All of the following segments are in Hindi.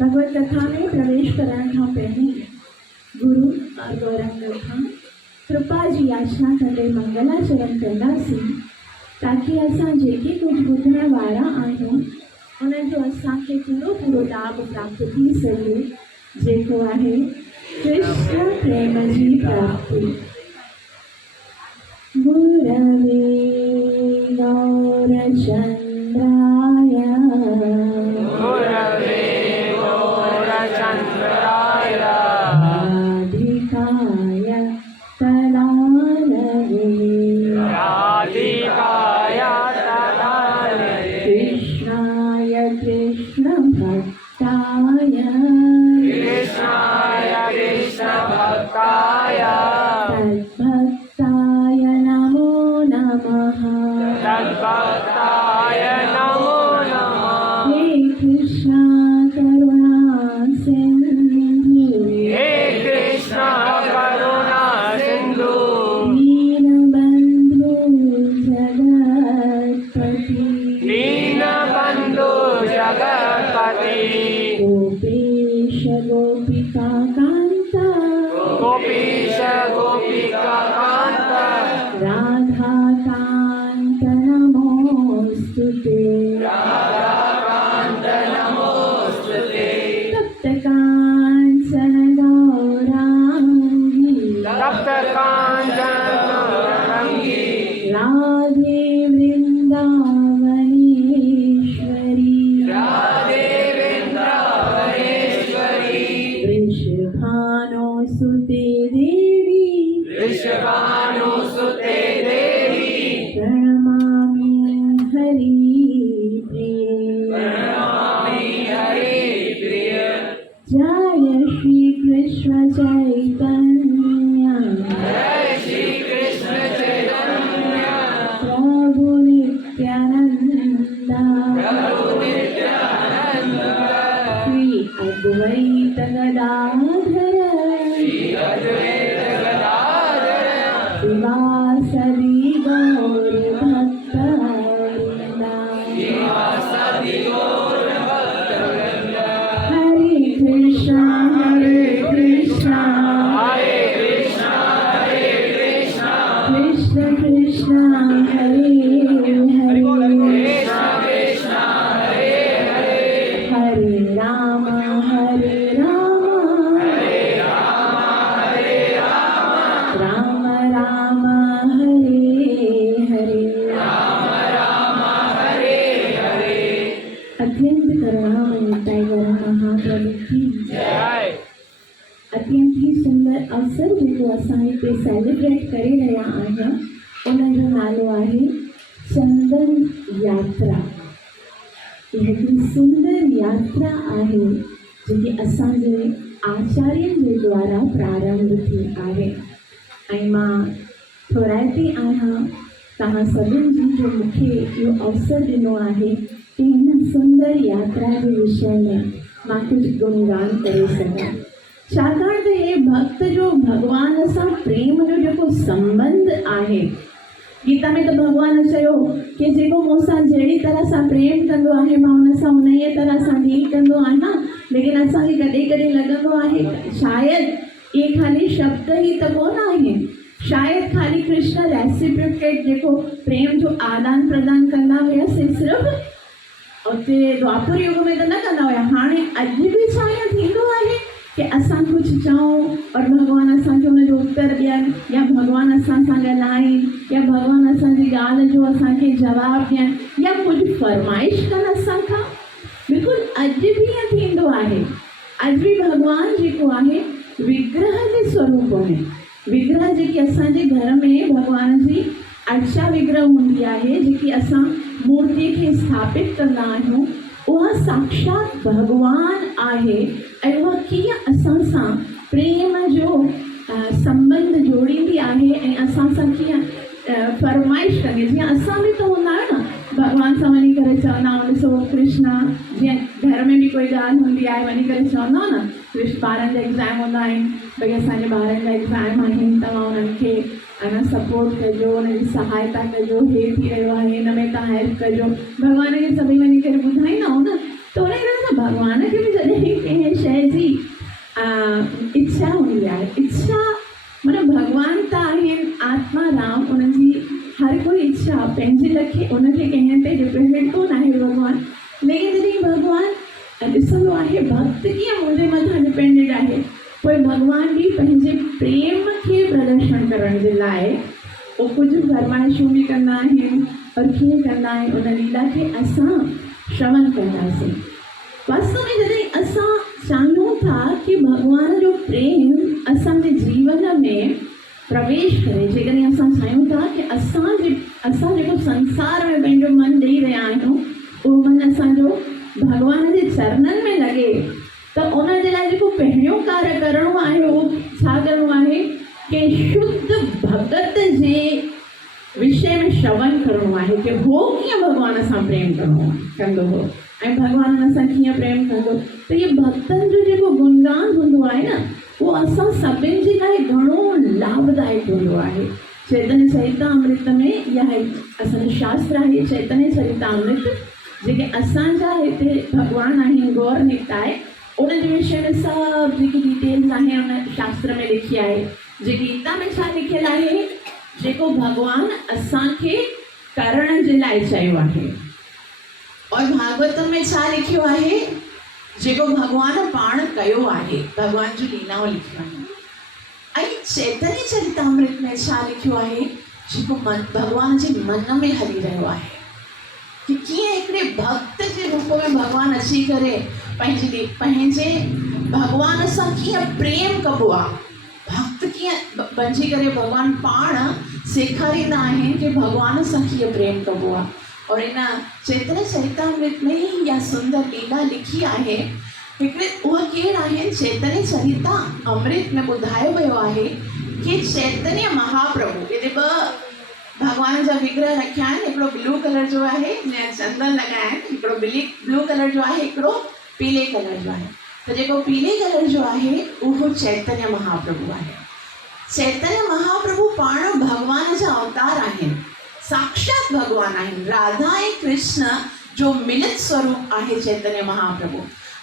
भगवत कथा में प्रवेश करण खां पहिरीं गुरु और गौरंग खां कृपा जी याचना कंदे मंगलाचरण कंदासीं ताकि असां जेके कुछ ॿुधण वारा आहियूं उन जो असांखे पूरो पूरो लाभ प्राप्त थी सके, जेको आहे कृष्ण प्रेम जी प्राप्ति। गुरवे गौरचंद्राय जय श्री कृष्ण चैतन्य चैतन्य प्रभु नित्यानंद श्री अद्वैत गदाधर शिवासदि गौर भक्तवृंद हरे कृष्णा कृष्ण कृष्ण हरे हरे हरे राम राम राम हरे हरे अत्यंत करुणामय टाइगर महाप्रभु की अत्यंत ही सुंदर अवसर जेको असां हिते सेलिब्रेट करे रहिया आहियूं उन जो नालो आहे चंदन यात्रा। इहा हिकिड़ी सुंदर यात्रा आहे जेकी असांजे आचार्यनि जे द्वारा प्रारंभ थी आहे ऐं मां थोराइती आहियां तव्हां सभिनी जी जो मूंखे इहो अवसर ॾिनो आहे कि हिन सुंदर यात्रा जे विषय में मां कुझु गुणगान करे सघां। छाकाणि त हे भक्त जो भॻवान सां प्रेम जो जेको संबंध आहे, गीता में तो भगवान चयो कि जेको मूंसां जहिड़ी तरह सां प्रेम कंदो आहे मां हुन सां उन ई तरह सां डील कंदो आहियां। लेकिन असांखे कॾहिं कॾहिं लॻंदो आहे शायदि ये खाली शब्द ही तो कोन आहिनि, शायद खाली कृष्ण रेसिप्रोकेट जेको प्रेम जो आदान प्रदान कंदा हुआसीं सिर्फ़ उते द्वापर युग में तो न कंदा हुआ। हाणे अॼु बि छा ईअं थींदो आहे कि असां कुझु चऊं और भगवान असांखे हुनजो उत्तर ॾियनि या भगवान असां सां ॻाल्हाइनि या भगवान असांजी ॻाल्हि जो असांखे जवाबु ॾियनि या कुझु फरमाइश कनि असां खां। बिल्कुलु अॼु बि ईअं थींदो आहे। अॼु बि भगवान जेको आहे विग्रह जे स्वरूप में, विग्रह जेकी असांजे घर में भगवान जी अर्चा विग्रह हूंदी आहे जेकी असां मूर्ति खे स्थापित कंदा आहियूं, उहा साक्षात भगवान आहे ऐं उहा कीअं असां सां प्रेम जो संबंध जोड़ींदी आहे ऐं असां सां कीअं फरमाइश कंदी। जीअं असां बि त हूंदा आहियूं न भगवान सां वञी करे चवंदा आहियूं ॾिसो कृष्ण, जीअं घर में बि कोई ॻाल्हि हूंदी आहे वञी करे चवंदा न कृष्ण ॿारनि जा एग्ज़ाम हूंदा आहिनि, भई असांजे ॿारनि जा एग्ज़ाम आहिनि, तव्हां उन्हनि खे अञा सपोर्ट कजो, उनजी सहायता कजो, हे थी रहियो आहे हिन में तव्हां हेल्प कजो। भगवान खे सभई वञी करे ॿुधाईंदा आहियूं न, त उन तरह सां भगवान खे बि जॾहिं कंहिं शइ जी इच्छा हूंदी आहे, इच्छा माना भगवान त आहिनि आत्मा राम, उन्हनि जी हर कोई इच्छा पंहिंजे रखे उनखे कंहिं ते डिपेंडेंट कोन आहे भगवान। लेकिन जॾहिं भगवान ॾिसंदो आहे भक्त कीअं मुंहिंजे मथां डिपेंडेंट आहे, पोइ भगवान बि पंहिंजे प्रेम खे प्रदर्शन करण जे लाइ वो कुछ फरमाइशूं भी कंदा आहिनि और कीअं कंदा आहिनि उन लीला खे असां श्रवण कंदासीं। वास्तव में जॾहिं असां चाहियूं था कि भगवान जो प्रेम असांजे जीवन में प्रवेश करे, जेकॾहिं असां चाहियूं था कि असां जेको संसार में पंहिंजो मन ॾेई रहिया आहियूं उहो मन असांजो भगवान जे चरणनि में लॻे, त उन जे लाइ जेको पहिरियों कार्य करिणो आहे उहो छा करिणो आहे कि शुद्ध भगत जे विषय में श्रवण करिणो आहे कि हो कीअं भगवान सां प्रेम कंदो हो ऐं भगवान हुन सां कीअं प्रेम कंदो। त इहे भक्तनि जो जेको गुणगान हूंदो आहे न उहो असां सभिनि जे लाइ घणो लाभदायक हूंदो आहे। चैतन्य चरितामृत में इहा असांजो शास्त्र आहे चैतन्य चरितामृत, जेके असांजा हिते भगवान आहिनि गौर निताय, उन जे विषय में सभु जेकी डिटेल्स आहिनि उन शास्त्र में लिखी आहे। जे गीता में छा लिखियलु आहे, जेको भगवान असांखे करण जे लाइ चयो आहे, और भागवतम में छा लिखियो आहे, जेको भगवान पाण कयो आहे, भगवान जी लीलाऊं लिखियूं आहिनि। ऐं चैतन्य चरितामृत में छा लिखियो आहे, जेको भगवान जे मन में हली रहियो आहे कि कीअं हिकिड़े भक्त जे रूप में भगवान अची करे पंहिंजे भगवान सां कीअं प्रेम कबो आहे। भक्त कीअं बणिजी करे भगवान पाण सेखारींदा आहिनि कि भगवान सां कीअं प्रेम कबो आहे। और इन चैतन्य चरितामृत में ही इहा सुंदर लीला लिखी आहे हिकिड़े उहा केरु आहिनि? चैतन्य चरिता अमृत में ॿुधायो वियो आहे कि चैतन्य महाप्रभु हिते ॿ भॻवान जा विग्रह रखिया आहिनि। हिकिड़ो ब्लू कलर जो आहे, चंदन लॻाया आहिनि, हिकिड़ो ब्लू कलर जो आहे, हिकिड़ो पीले कलर जो आहे। त जेको पीले कलर जो आहे उहो चैतन्य महाप्रभु आहे। चैतन्य महाप्रभु पाण भगवान जा अवतार आहिनि, साक्षात भगवान आहिनि। राधा ऐं कृष्ण जो मिलित स्वरूप आहे चैतन्य महाप्रभु।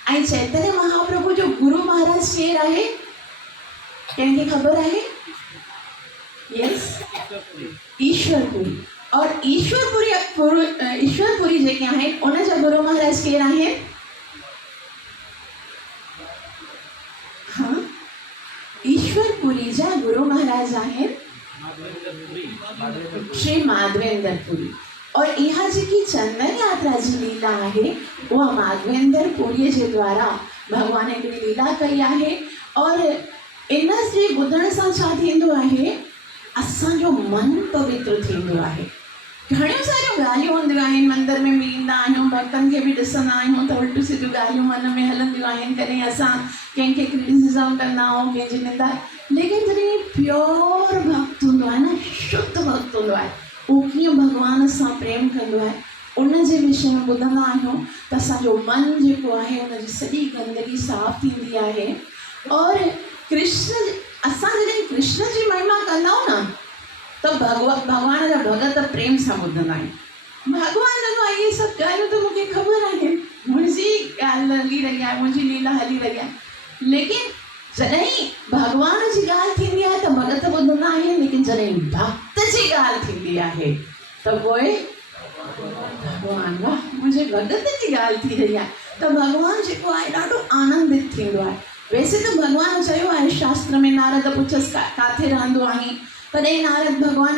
ऐं चैतन्य महाप्रभु जो गुरु महाराज केरु आहे? कंहिंखे ख़बर आहे? यस, ईश्वरपुरी। और ईश्वरपुरी जेके आहिनि उन जा गुरु महाराज केरु आहिनि? हाँ, ईश्वरपुरी जा गुरु महाराज आहिनि श्री माधवेंद्र पुरी। और इहा जेकी चंदन यात्रा जी लीला आहे उहा माधवेंद्र पुरीअ जे द्वारा भगवान हिकिड़ी लीला कई आहे। और इन जे ॿुधण सां छा थींदो आहे? असांजो मन पवित्र थींदो आहे। घणियूं सारियूं ॻाल्हियूं हूंदियूं आहिनि, मंदर में मिलंदा आहियूं, भक्तनि खे बि ॾिसंदा आहियूं त उल्टियूं सिधियूं ॻाल्हियूं मन में हलंदियूं आहिनि। कॾहिं असां कंहिंखे क्रिटिसिज़म कंदा आहियूं, कंहिंजी निंदा, लेकिन जॾहिं प्योर भक्त हूंदो आहे न, शुद्ध भक्त हूंदो आहे, उहो कीअं भगवान सां प्रेम कंदो आहे, उन जे विषय में ॿुधंदा आहियूं त असांजो मन जेको आहे उनजी सॼी गंदगी साफ़ थींदी आहे। और कृष्ण, असां जॾहिं कृष्ण जी महिमा कंदा आहियूं न त भगवान जा भगत प्रेम सां ॿुधंदा आहिनि। भगवान चवंदो आहे इहे सभु ॻाल्हियूं त मूंखे ख़बर आहिनि, मुंहिंजी ॻाल्हि हली रही आहे, मुंहिंजी लीला हली रही आहे। लेकिन जॾहिं भगवान जी ॻाल्हि थींदी आहे त भगत ॿुधंदा आहिनि, लेकिन जॾहिं भक्त जी ॻाल्हि थींदी आहे त पोइ भगवान, वाह, मुंहिंजे भगत जी ॻाल्हि थी रही आहे त भगवान जेको आहे ॾाढो आनंदित थींदो आहे। वैसे त भगवान चयो आहे शास्त्र में, नारद पुछस काथे रहंदो आहीं? तॾहिं भगवान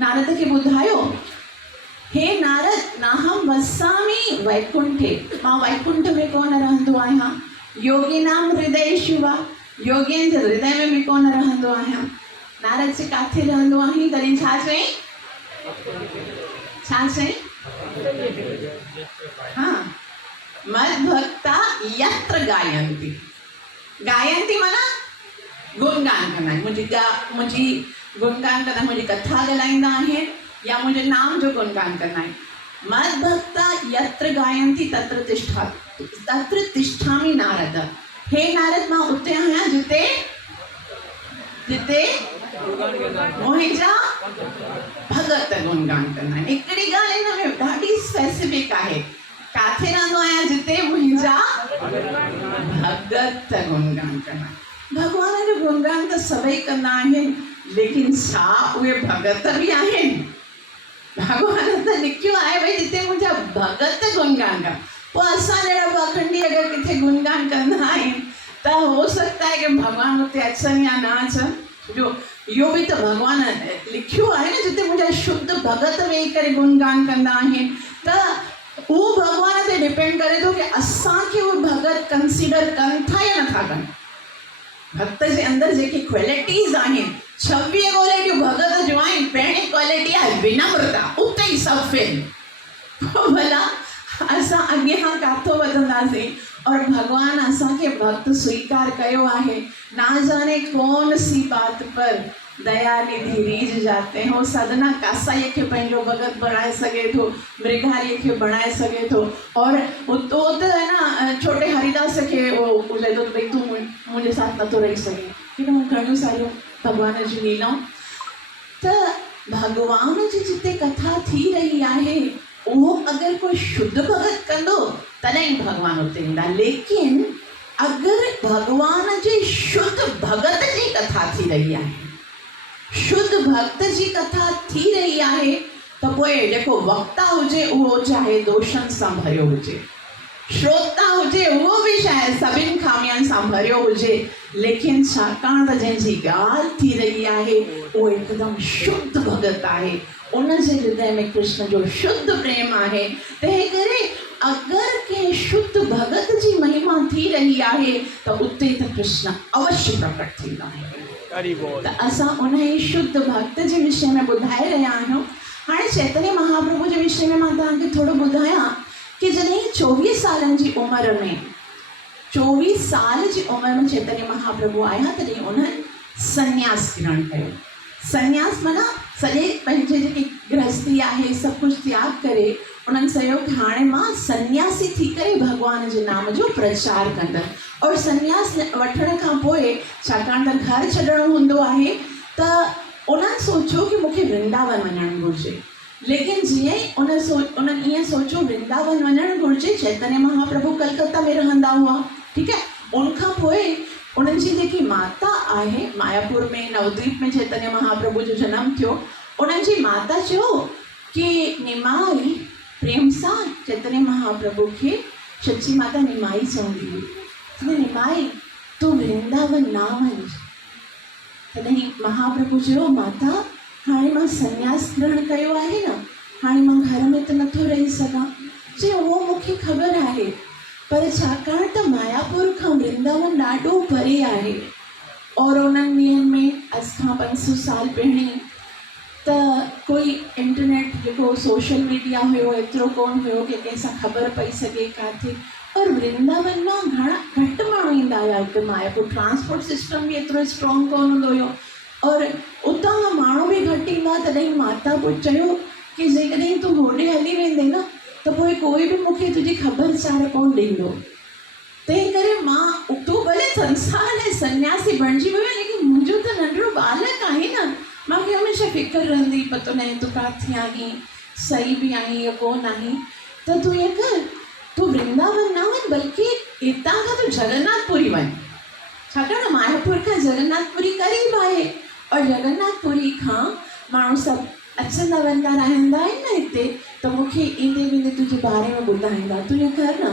नारद खे ॿुधायो, हे नारद, नाहम वसामि वैकुंठे, मां वैकुंठ में कोन रहंदो आहियां। योगिनाम हृदयेषु वा, योगियुनि जे हृदय में बि कोन रहंदो आहियां। नारद जी काथे रहंदो आहीं? तॾहिं छा चई? हाँ, मद भक्ता यत्र गायन्ति। गायन्ति माना गुणगान कंदा आहिनि, मुंहिंजी गुणगान कंदा, मुंहिंजी कथा ॻाल्हाईंदा आहिनि या मुंहिंजे नाम जो गुणगान कंदा आहिनि। मद भक्ता यत्र गायन्ति तत्र तिष्ठामि नारद। हे नारद, मां उते आहियां जिते मुंहिंजा भगत गुणगान कंदा आहिनि। हिकिड़ी ॻाल्हि हिन में ॾाढी स्पेसिफिक आहे, काथे रहंदो आहियां? जिते मुंहिंजा भगत गुणगान कंदा आहिनि। भगवान जो गुणगान त सभई कंदा आहिनि, लेकिन छा उहे भगत बि आहिनि? भगवान त लिखियो आहे भई जिते मुंहिंजा भगत गुणगान कनि। पोइ असां जहिड़ा पाखंडी अगरि किथे गुणगान कंदा आहिनि त हो सकता है कि भगवान उते अचनि या न अचनि। जो इहो बि त भगवान लिखियो आहे न, जिते मुंहिंजा शुद्ध भगत वेही करे गुणगान कंदा आहिनि। त उहो भगवान ते डिपेंड करे थो कि असांखे उहे भगत कंसीडर कनि था या नथा कनि। भक्त जे अंदरि जेकी क्वालिटीज़ आहिनि, 26 क्वालिटियूं भगत जूं आहिनि। पहिरीं क्वालिटी आहे विनम्रता, उते ई सभु फेल। पोइ भला असां अॻियां काथो वधंदासीं? और भगवान असांखे भक्त स्वीकार कयो आहे। ना जाने कौन सी बात पर दयानिधि रीझ जाते हो। सदना कासाईअ खे पंहिंजो भगत बणाए सघे थो, मृगारीअ खे बणाए सघे थो। और उतो त है न छोटे हरिदास खे उहो चए थो भई तूं मुंहिंजे साथ नथो रही सघे। ठीक आहे, घणियूं सारियूं भगवान जी लीलाऊं। त भगवान जी जिते कथा थी रही आहे, उहो अगरि कोई शुद्ध भगत कंदो तॾहिं भगवान उते ईंदा। लेकिन अगरि भगवान जे शुद्ध भगत जी कथा थी रही आहे, शुद्ध भक्त जी कथा थी रही आहे, त पोइ जेको वक्ता हुजे उहो चाहे दोषनि सां भरियो हुजे, श्रोता हुजे उहो बि शायदि सभिनि खामियुनि सां भरियो हुजे, लेकिन छाकाणि त जंहिंजी ॻाल्हि थी रही आहे उहो हिकदमि शुद्ध भगत आहे। उन जे हृदय में कृष्ण जो शुद्ध प्रेम आहे। तंहिं करे अगरि कंहिं शुद्ध भगत जी महिमा थी रही आहे त उते त कृष्ण अवश्य प्रकट थींदा आहिनि। त असां उन ई शुद्ध भक्त जे विषय में ॿुधाए रहिया आहियूं। हाणे चैतन्य महाप्रभु जे विषय में मां तव्हांखे थोरो ॿुधायां कि जॾहिं 24 सालनि जी उमिरि में 24 साल जी उम्र में चैतन्य महाप्रभु आया तॾहिं उन्हनि संन्यास ग्रहण कयो। संन्यास माना सॼे पंहिंजे जेकी गृहस्थी आहे सभु कुझु त्याग करे उन्हनि चयो कि हाणे मां संन्यासी थी करे भॻवान जे नाम जो प्रचार कंदमि। और संन्यास वठण खां पोइ छाकाणि त घर छॾणो हूंदो आहे त उन्हनि सोचियो कि मूंखे वृंदावन वञणु घुरिजे। लेकिन जीअं ई उन्हनि ईअं सोचियो वृंदावन वञणु घुरिजे, चैतन्य महाप्रभु कलकत्ता में रहंदा हुआ, ठीकु आहे। उनखां पोइ उन्हनि जी जेकी माता आहे मायापुर में नवद्वीप में चैतन्य महाप्रभु जो जनम थियो, उन्हनि जी माता चयो कि निमाई प्रेम सां चैतन्य महाप्रभु खे सच्ची माता निमाई चवंदी हुई, निमाई तूं वृंदावन ना वञ। तॾहिं महाप्रभु चयो माता हाणे मां संन्यास ग्रहण कयो आहे न, हाणे मां घर में त नथो रही सघां। चयो उहो मूंखे ख़बर आहे, पर छाकाणि त मायापुर खां वृंदावन ॾाढो परे आहे और उन्हनि ॾींहंनि में असां 500 साल पहिरीं त कोई इंटरनेट जेको सोशल मीडिया हुयो एतिरो कोन हुयो कि कंहिंसां ख़बर पई सघे किथे। और वृंदावन मां घटि माण्हू ईंदा हुया हिकु मायापुर, ट्रांसपोर्ट सिस्टम बि एतिरो स्ट्रॉन्ग कोन हूंदो हुयो और उतां खां माण्हू बि घटि ईंदा। तॾहिं माता पोइ चयो कि जेकॾहिं तूं होॾे हली वेंदे न त पोइ कोई बि मूंखे तुंहिंजी ख़बरचार कोन ॾींदो। तंहिं करे मां तूं भले संसार में सन्यासी बणिजी वियो लेकिन मुंहिंजो त नंढड़ो बालक आहे न, मूंखे हमेशह फिक्र रहंदी पतो न तूं किथे आहीं, सही बि आहीं या कोन आहीं। त तूं ईअं कर, तूं वृंदावन न वञ बल्कि हितां खां तूं जगन्नाथपुरी वञ, छाकाणि त मायापुर खां जगन्नाथपुरी क़रीब आहे और जगन्नाथपुरी खां माण्हू सभु अचंदा वेंदा रहंदा आहिनि न हिते, त मूंखे ईंदे वेंदे तुंहिंजे बारे में ॿुधाईंदा। तूं ईअं कर न,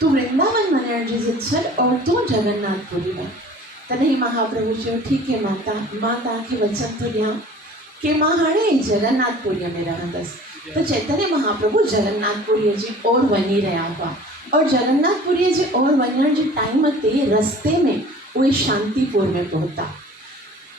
तूं वृंदावन वञण जी ज़िद छॾ और तूं जगन्नाथपुरी वञ। तॾहिं महाप्रभु चयो ठीकु है माता, मां तव्हांखे वचन थो ॾियां कि मां हाणे जगन्नाथपुरीअ में रहंदसि। त चैतन्य महाप्रभु जगन्नाथपुरीअ जी ओर वञी रहिया हुआ और जगन्नाथपुरीअ जे ओर वञण जे टाइम ते रस्ते में उहे शांतिपुर में पहुता।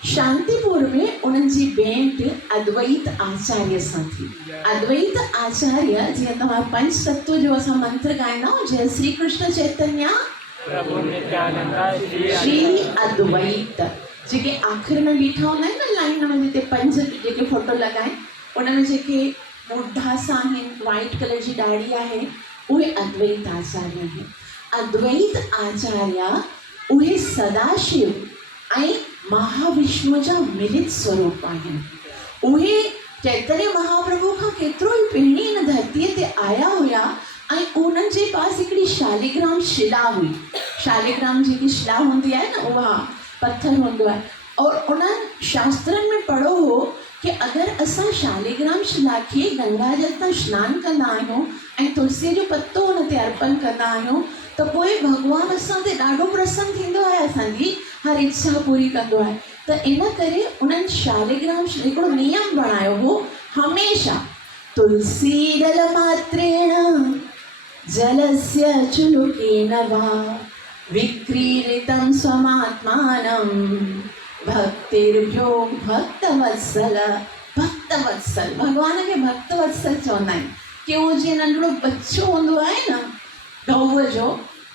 शांतिपुर में उन्हनि जी भेंट अद्वैत आचार्य सां थी। अद्वैत आचार्य जीअं तव्हां पंच तत्व जो असां मंत्र ॻाईंदा आहियूं, जय श्री कृष्ण चैतन्य प्रभु नित्यानंद श्री अद्वैत, जेके आख़िर में बीठा हूंदा आहिनि न लाइन में जिते पंज जेके फोटो लॻाइनि, उनमें जेके ॿुढा सां आहिनि, वाइट कलर जी दाढ़ी आहे, उहे अद्वैत आचार्य आहिनि। अद्वैत आचार्य उहे सदाशिव ऐं महाविष्णु जा मिलित स्वरूप आहिनि। उहे चैतन्य महाप्रभु खां केतिरो ई पहिरीं हिन धरतीअ ते आया हुया ऐं उन्हनि जे पास हिकिड़ी शालिग्राम शिला हुई। शालिग्राम जेकी शिला हूंदी आहे न उहा पत्थर हूंदो आहे और उन्हनि शास्त्रनि में पढ़ो हो कि अगरि असां शालिग्राम शिला खे गंगा जल तां सनानु कंदा आहियूं ऐं तुलसीअ जो पत्तो हुन ते अर्पण कंदा आहियूं त पोइ भॻवानु असां ते ॾाढो प्रसन्न थींदो आहे, असांजी हर इच्छा पूरी कंदो आहे। त इन करे उन्हनि शालिग्राम हिकिड़ो नियम बणायो हो, हमेशा तुलसी दल मात्रेण जलस्य चुलुकेन वा विक्रीडितं स्वमात्मानं भक्तिर्भ्यो भक्तवत्सल। भक्तवत्सल भॻवान खे भक्तवत्सल चवंदा आहिनि कि उहो जीअं नंढड़ो बच्चो हूंदो आहे न गऊअ जो,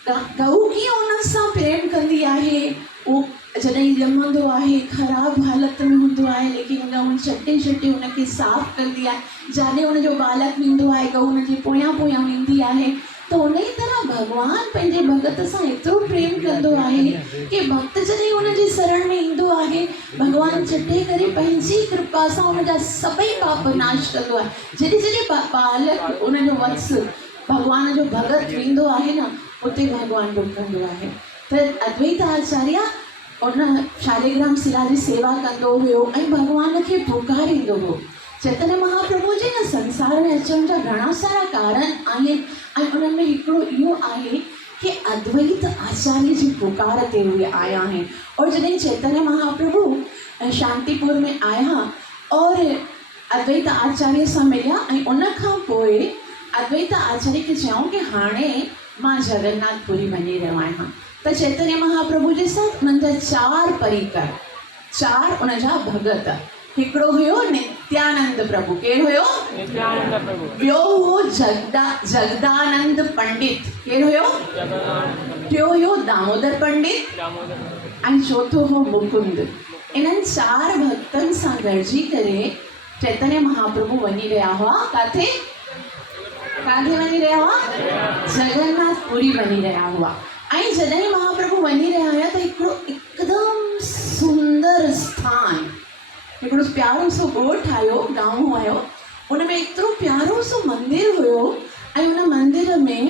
गऊ कीअं उन सां प्रेम कंदी आहे, उहो जॾहिं ॼमंदो आहे ख़राबु हालत में हूंदो आहे लेकिन गऊ छटे छटे हुनखे साफ़ु कंदी आहे, जाॾे हुनजो बालक वेंदो आहे गऊ हुनजे पोयां पोयां वेंदी आहे। त उन ई तरह भॻवानु पंहिंजे भगत सां एतिरो प्रेम कंदो आहे कि भक्त जॾहिं हुनजे शरण में ईंदो आहे भॻवानु चटे करे पंहिंजी कृपा सां हुनजा सभई पाप नाश कंदो आहे। जॾहिं जॾहिं बालक हुनजो वत्स भॻवान जो भगत वेंदो आहे न उते भॻवानु डुकंदो आहे। त अद्वैत आचार्य उन शालिग्राम शिला जी सेवा कंदो हुयो ऐं भॻवान खे पुकारींदो हो। चैतन्य महाप्रभु जे न संसार में अचण जा घणा सारा कारण आहिनि ऐं उन्हनि में हिकिड़ो इहो आहे कि अद्वैत आचार्य जी पुकार ते उहे आया आहिनि। और जॾहिं चैतन्य महाप्रभु शांतिपुर में आया और अद्वैत आचार्य सां मिलिया ऐं उन खां पोइ अद्वैत आचार्य खे चयऊं कि हाणे मां जगन्नाथपुरी वञी रहियो आहियां। त चैतन्य महाप्रभु जे साथ उन्हनि जा 4 परिकर, 4 उन जा भगत हिकिड़ो हुयो नित्यानंद प्रभु, केरु हुयो? नित्यानंद प्रभु। ॿियो हुयो जगदानंद पंडित, केरु हुयो? टियों हुयो दामोदर पंडित दामोदर। ऐं चौथो हो मुकुंद। इन्हनि 4 भक्तनि सां गॾिजी करे चैतन्य महाप्रभु वञी रहिया हुआ। काथे वञी रहिया हुआ? जगन्नाथपुरी वञी रहिया हुआ। ऐं जॾहिं महाप्रभु वञी रहिया हुया त हिकिड़ो हिकदमि सुंदर स्थान, हिकिड़ो प्यारो सो ॻोठु आयो, गांव आयो, उन में एतिरो प्यारो सो मंदिर हुयो। ऐं उन मंदिर में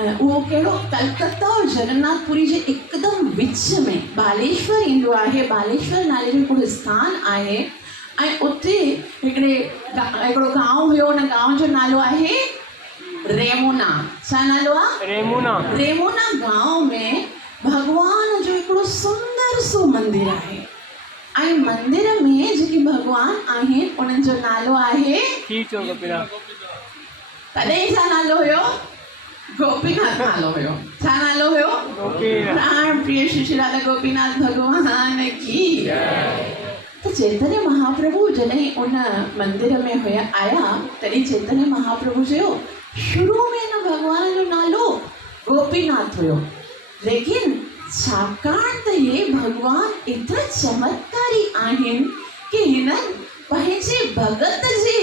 उहो कहिड़ो, कलकत्ता और जगन्नाथपुरी जे हिकदमि विच में बालेश्वर ईंदो आहे। बालेश्वर नाले जो हिकिड़ो स्थान आहे। ऐं उते हिकिड़ो गांव हुयो, उन गांव जो नालो आहे रेमुना। छा नालो आहे? रेमुना गांव में भगवान जो हिकिड़ो सुंदर सो मंदिर आहे। ऐं मंदिर में जेके भगवान आहिनि उन्हनि जो नालो आहे तॾहिं छा नालो हुयो? गोपीनाथ नालो हुयो। छा नालो हुयो? प्राण प्रिय श्री राधा गोपीनाथ भगवान की। तो चैतन्य महाप्रभु जॾहिं उन मंदिर में हुया आया तॾहिं चैतन्य महाप्रभु चयो शुरू में न भगवान जो नालो गोपीनाथ हुयो, लेकिन छाकाणि त हे भगवान एतिरा चमत्कारी आहिनि कि हिननि पंहिंजे भगत जे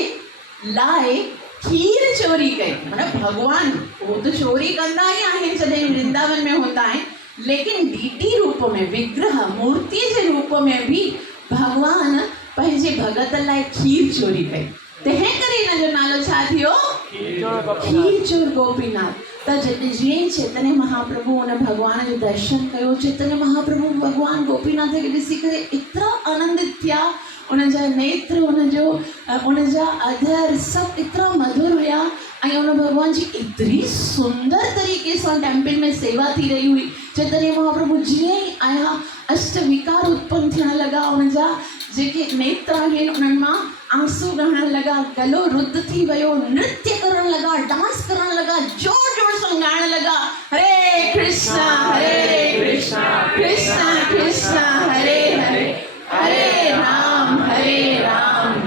लाइ खीर चोरी कई। मतलब भगवान वो तो चोरी कंदा ई आहिनि जॾहिं वृंदावन में हूंदा आहिनि, लेकिन डीटी रूप में, विग्रह मूर्ति जे रूप में भी भगवान पंहिंजे भगत लाइ खीर चोरी कई। तंहिं करे हिन जो नालो छा थियो? खीर चोर गोपीनाथ। त जीअं चैतन्य महाप्रभु उन भगवान जो दर्शन कयो, चैतन्य महाप्रभु भगवान गोपीनाथ खे ॾिसी करे एतिरा आनंदित थिया। उन जा नेत्र, उन जा अधर सभु एतिरा मधुर हुया। ऐं उन भगवान जी एतिरी सुंदर तरीक़े सां टेम्पल में सेवा थी रही हुई। चैतन्य महाप्रभु जीअं ई आया अष्ट विकार उत्पन्न थियण लॻा, उन जा जेके नेत्र आहिनि उन्हनि मां आंसू ॻहण लॻा, गलो रुद्ध थी वियो, नृत्य करण लॻा, डांस करण लॻा, जोर जोर सां ॻाइण लॻा, हरे कृष्ण कृष्ण कृष्ण हरे हरे, हरे राम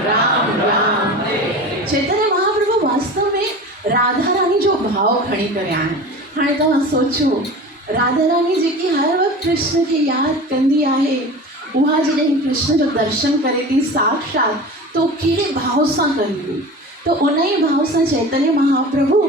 राम राम हरे। चैतन्य महाप्रभु वास्तव में राधा रानी जो भाव खणी करे आहिनि। हाणे तव्हां सोचो, राधा रानी जेकी हर वक़्तु कृष्ण खे यादि कंदी आहे, उहा जॾहिं कृष्ण जो दर्शन करे थी साक्षात, तो कहिड़े भाव सां कंदी हुई। तो उन ई भाव सां चैतन्य महाप्रभु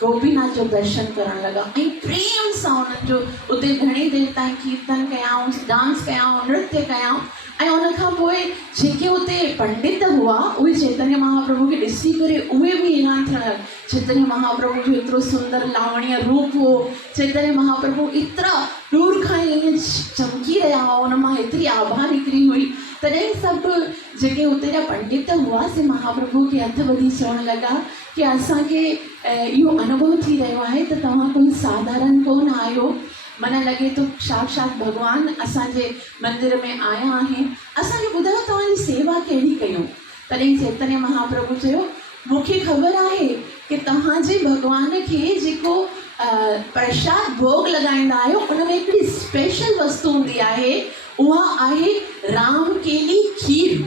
गोपीनाथ जो दर्शन करण लॻा ऐं प्रेम सां उन्हनि जो उते घणी देर ताईं कीर्तन कयाऊं, डांस कयाऊं, नृत्य कयाऊं। ऐं उन खां पोइ जेके उते पंडित हुआ उहे चैतन्य महाप्रभु खे ॾिसी करे उहे बि हैरान थियण लॻा। चैतन्य महाप्रभु जो एतिरो सुंदर लावणीय रूप हो, चैतन्य महाप्रभु एतिरा दूर खां ईअं चमकी रहिया हुआ, उन मां एतिरी आभा निकिरी हुई। तॾहिं सभु जेके उते जा पंडित हुआ से महाप्रभु खे हथ ॿधी चवण लॻा कि असांखे इहो अनुभव थी रहियो आहे त तव्हां कोई साधारण कोन आहियो, मन लॻे थो साक्षात भगवान असांजे मंदिर में आया आहिनि, असांखे ॿुधायो तव्हांजी सेवा कहिड़ी कयूं। तॾहिं चैतन्य महाप्रभु चयो मूंखे ख़बर आहे कि तव्हांजे भगवान खे जेको प्रसाद भोग लॻाईंदा आहियो उन में हिकिड़ी स्पेशल वस्तु हूंदी आहे, उहा आहे राम केली खीर।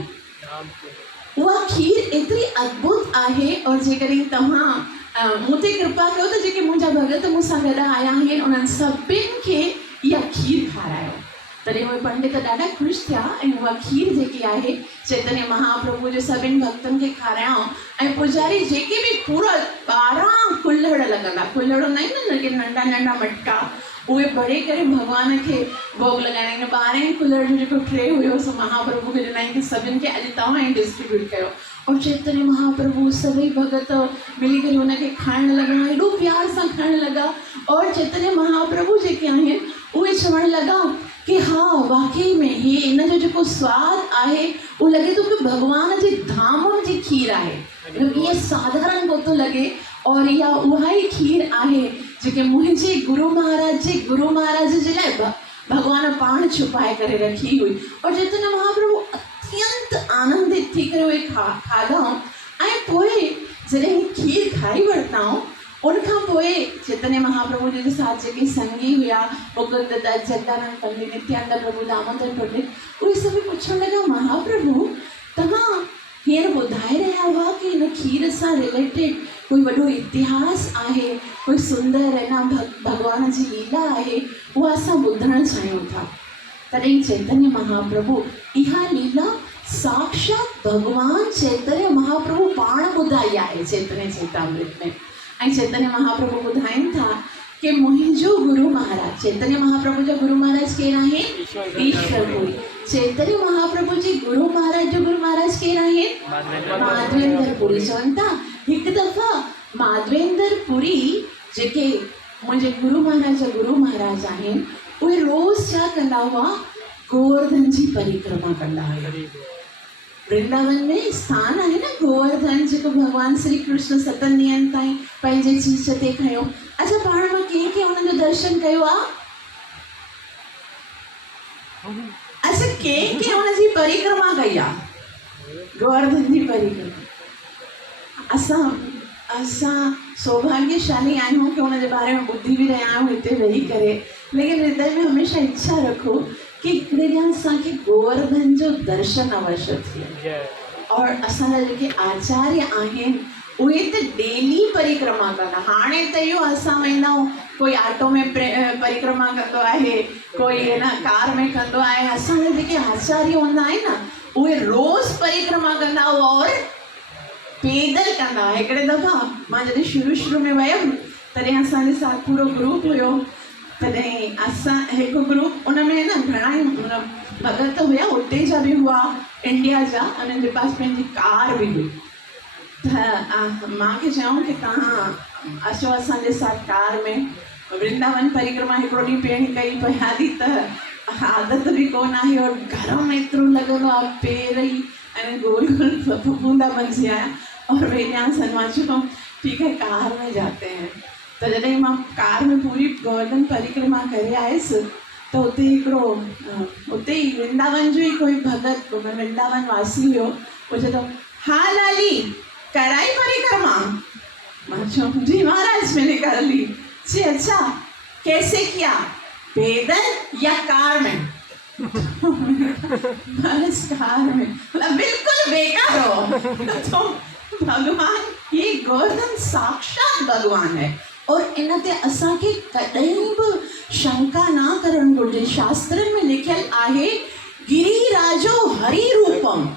उहा खीर एतिरी अद्भुत आहे और जेकॾहिं तव्हां मूं ते कृपा कयो त जेके मुंहिंजा भगत मूंसां गॾु आया आहिनि उन्हनि सभिनि खे इहा खीर खारायो। तॾहिं उहे पंडित ॾाढा ख़ुशि थिया ऐं उहा खीर जेकी आहे चैतन्य महाप्रभु जे सभिनि भक्तनि खे खारायूं। ऐं पुजारी जेके बि पूरा 12 कुल्हड़ लॻंदा, कुल्हड़ हूंदा आहिनि न कि नंढा नंढा मटका, उहे भरे करे भगवान खे भोग लॻाइण। 12 कुल्हड़ जो जेको ट्रे हुयो सो महाप्रभु खे ॾिनई कि सभिनि खे अॼु तव्हां ई डिस्ट्रीब्यूट कयो। और चैतन्य महाप्रभु सभई भगत मिली करे हुनखे खाइण लॻा, एॾो प्यार सां खाइण लॻा। और चैतन्य महाप्रभु जेके आहिनि उहे चवण लॻा कि हा वाकई में हे इन जो जेको स्वादु आहे उहो लॻे थो कि भगवान जे धाम जी खीर आहे, इहा साधारण कोन थो लॻे। और इहा उहा ई खीर आहे जेके मुंहिंजे गुरु महाराज जे लाइ भगवान पाण छुपाए करे रखी हुई। और चैतन्य महाप्रभु अत्यंत आनंदित थी करे उहे खाधाऊं। ऐं पोइ जॾहिं खीर खाई वरिताऊं उनखां पोइ चैतन्य महाप्रभु जे साथ जेके संगी हुआ मुकुंद दत्त, जगदानंद पंडित, नित्यानंद प्रभु, दामोदर पंडित, उहे सभु पुछण लॻा महाप्रभु तव्हां हींअर ॿुधाए रहिया हुआ कि हिन खीर सां रिलेटेड कोई वॾो इतिहास आहे, कोई सुंदर है ना भगवान जी लीला आहे, उहा असां ॿुधणु चाहियूं था। तॾहिं चैतन्य महाप्रभु इहा लीला साक्षात भगवान चैतन्य महाप्रभु पाण ॿुधाई आहे चैतन्य चैतामृत में। ऐं चैतन्य महाप्रभु ॿुधाइनि था कि मुंहिंजो गुरु महाराज, चैतन्य महाप्रभु जो गुरु महाराज केरु आहिनि? ईश्वरपुरी। चैतन्य महाप्रभु जी गुरु महाराज जो गुरु महाराज केरु आहिनि? माधवेंद्र पुरी। चवनि था हिकु दफ़ा माधवेंद्र पुरी जेके मुंहिंजे गुरु महाराज आहिनि, उहे रोज़ छा कंदा हुआ? गोवर्धन जी परिक्रमा कंदा हुआ। वृंदावन में स्थान आहे न गोवर्धन, जेको भगवान श्री कृष्ण 7 ॾींहंनि ताईं पंहिंजे चीच ते खयो। अच्छा, पाण मां कंहिं हुननि जो दर्शन कयो आहे? अच्छा, कंहिं हुनजी परिक्रमा कई आहे? गोवर्धन जी परिक्रमा। असां सौभाग्यशाली आहियूं कि हुनजे बारे में ॿुधी बि रहिया आहियूं हिते वेही करे, लेकिन हृदय में हमेशह इच्छा रखो कि हिकिड़े ॾींहुं असांखे गोवर्धन जो दर्शन अवश्य थिए। और असांजा जेके आचार्य आहिनि उहे त डेली परिक्रमा कंदा। हाणे त इहो असां वेंदा आहियूं, कोई ऑटो में परिक्रमा कंदो आहे, कोई है न कार में कंदो आहे। असांजा जेके आचार्य हूंदा आहिनि न, उहे रोज़ परिक्रमा कंदा और पैदल कंदा। हिकिड़े दफ़ा मां जॾहिं शुरू में वियमि तॾहिं असांजे साथ पूरो ग्रुप हुयो। तॾहिं असां हिकु ग्रुप, उन में न घणा ई भगत हुया, उते जा बि हुआ, इंडिया जा, उन्हनि जे पास पंहिंजी कार बि हुई। त मूंखे चयूं कि तव्हां अचो असांजे साथ कार में। वृंदावन परिक्रमा हिकिड़ो ॾींहुं पहिरीं कई पिया थी त आदत बि कोन आहे और गरम एतिरो लॻंदो आहे, पेर ई ऐं गोल गोल फफूंदा बणिजी आया। और वेॾियां मां चयो ठीक है कार में जाते हैं। तो जॾहिं मां कार में पूरी गोवर्धन परिक्रमा करे आयसि त उते हिकिड़ो उते ई वृंदावन जो ई कोई भगत, वृंदावन वासी हुयो, उहो चए थो हा लाली कराई परिक्रमा? मां चयो जी महाराज मैंने कर ली। जी अच्छा कैसे किया, पैदल या कार में? महाराज कार में। बिल्कुल बेकार हो। तो भगवान, ये गोवर्धन साक्षात भगवान है और इन ते असांखे कॾहिं बि शंका ना करणु घुरिजे। शास्त्रनि में लिखियल आहे गिरिराजो हरि रूपम।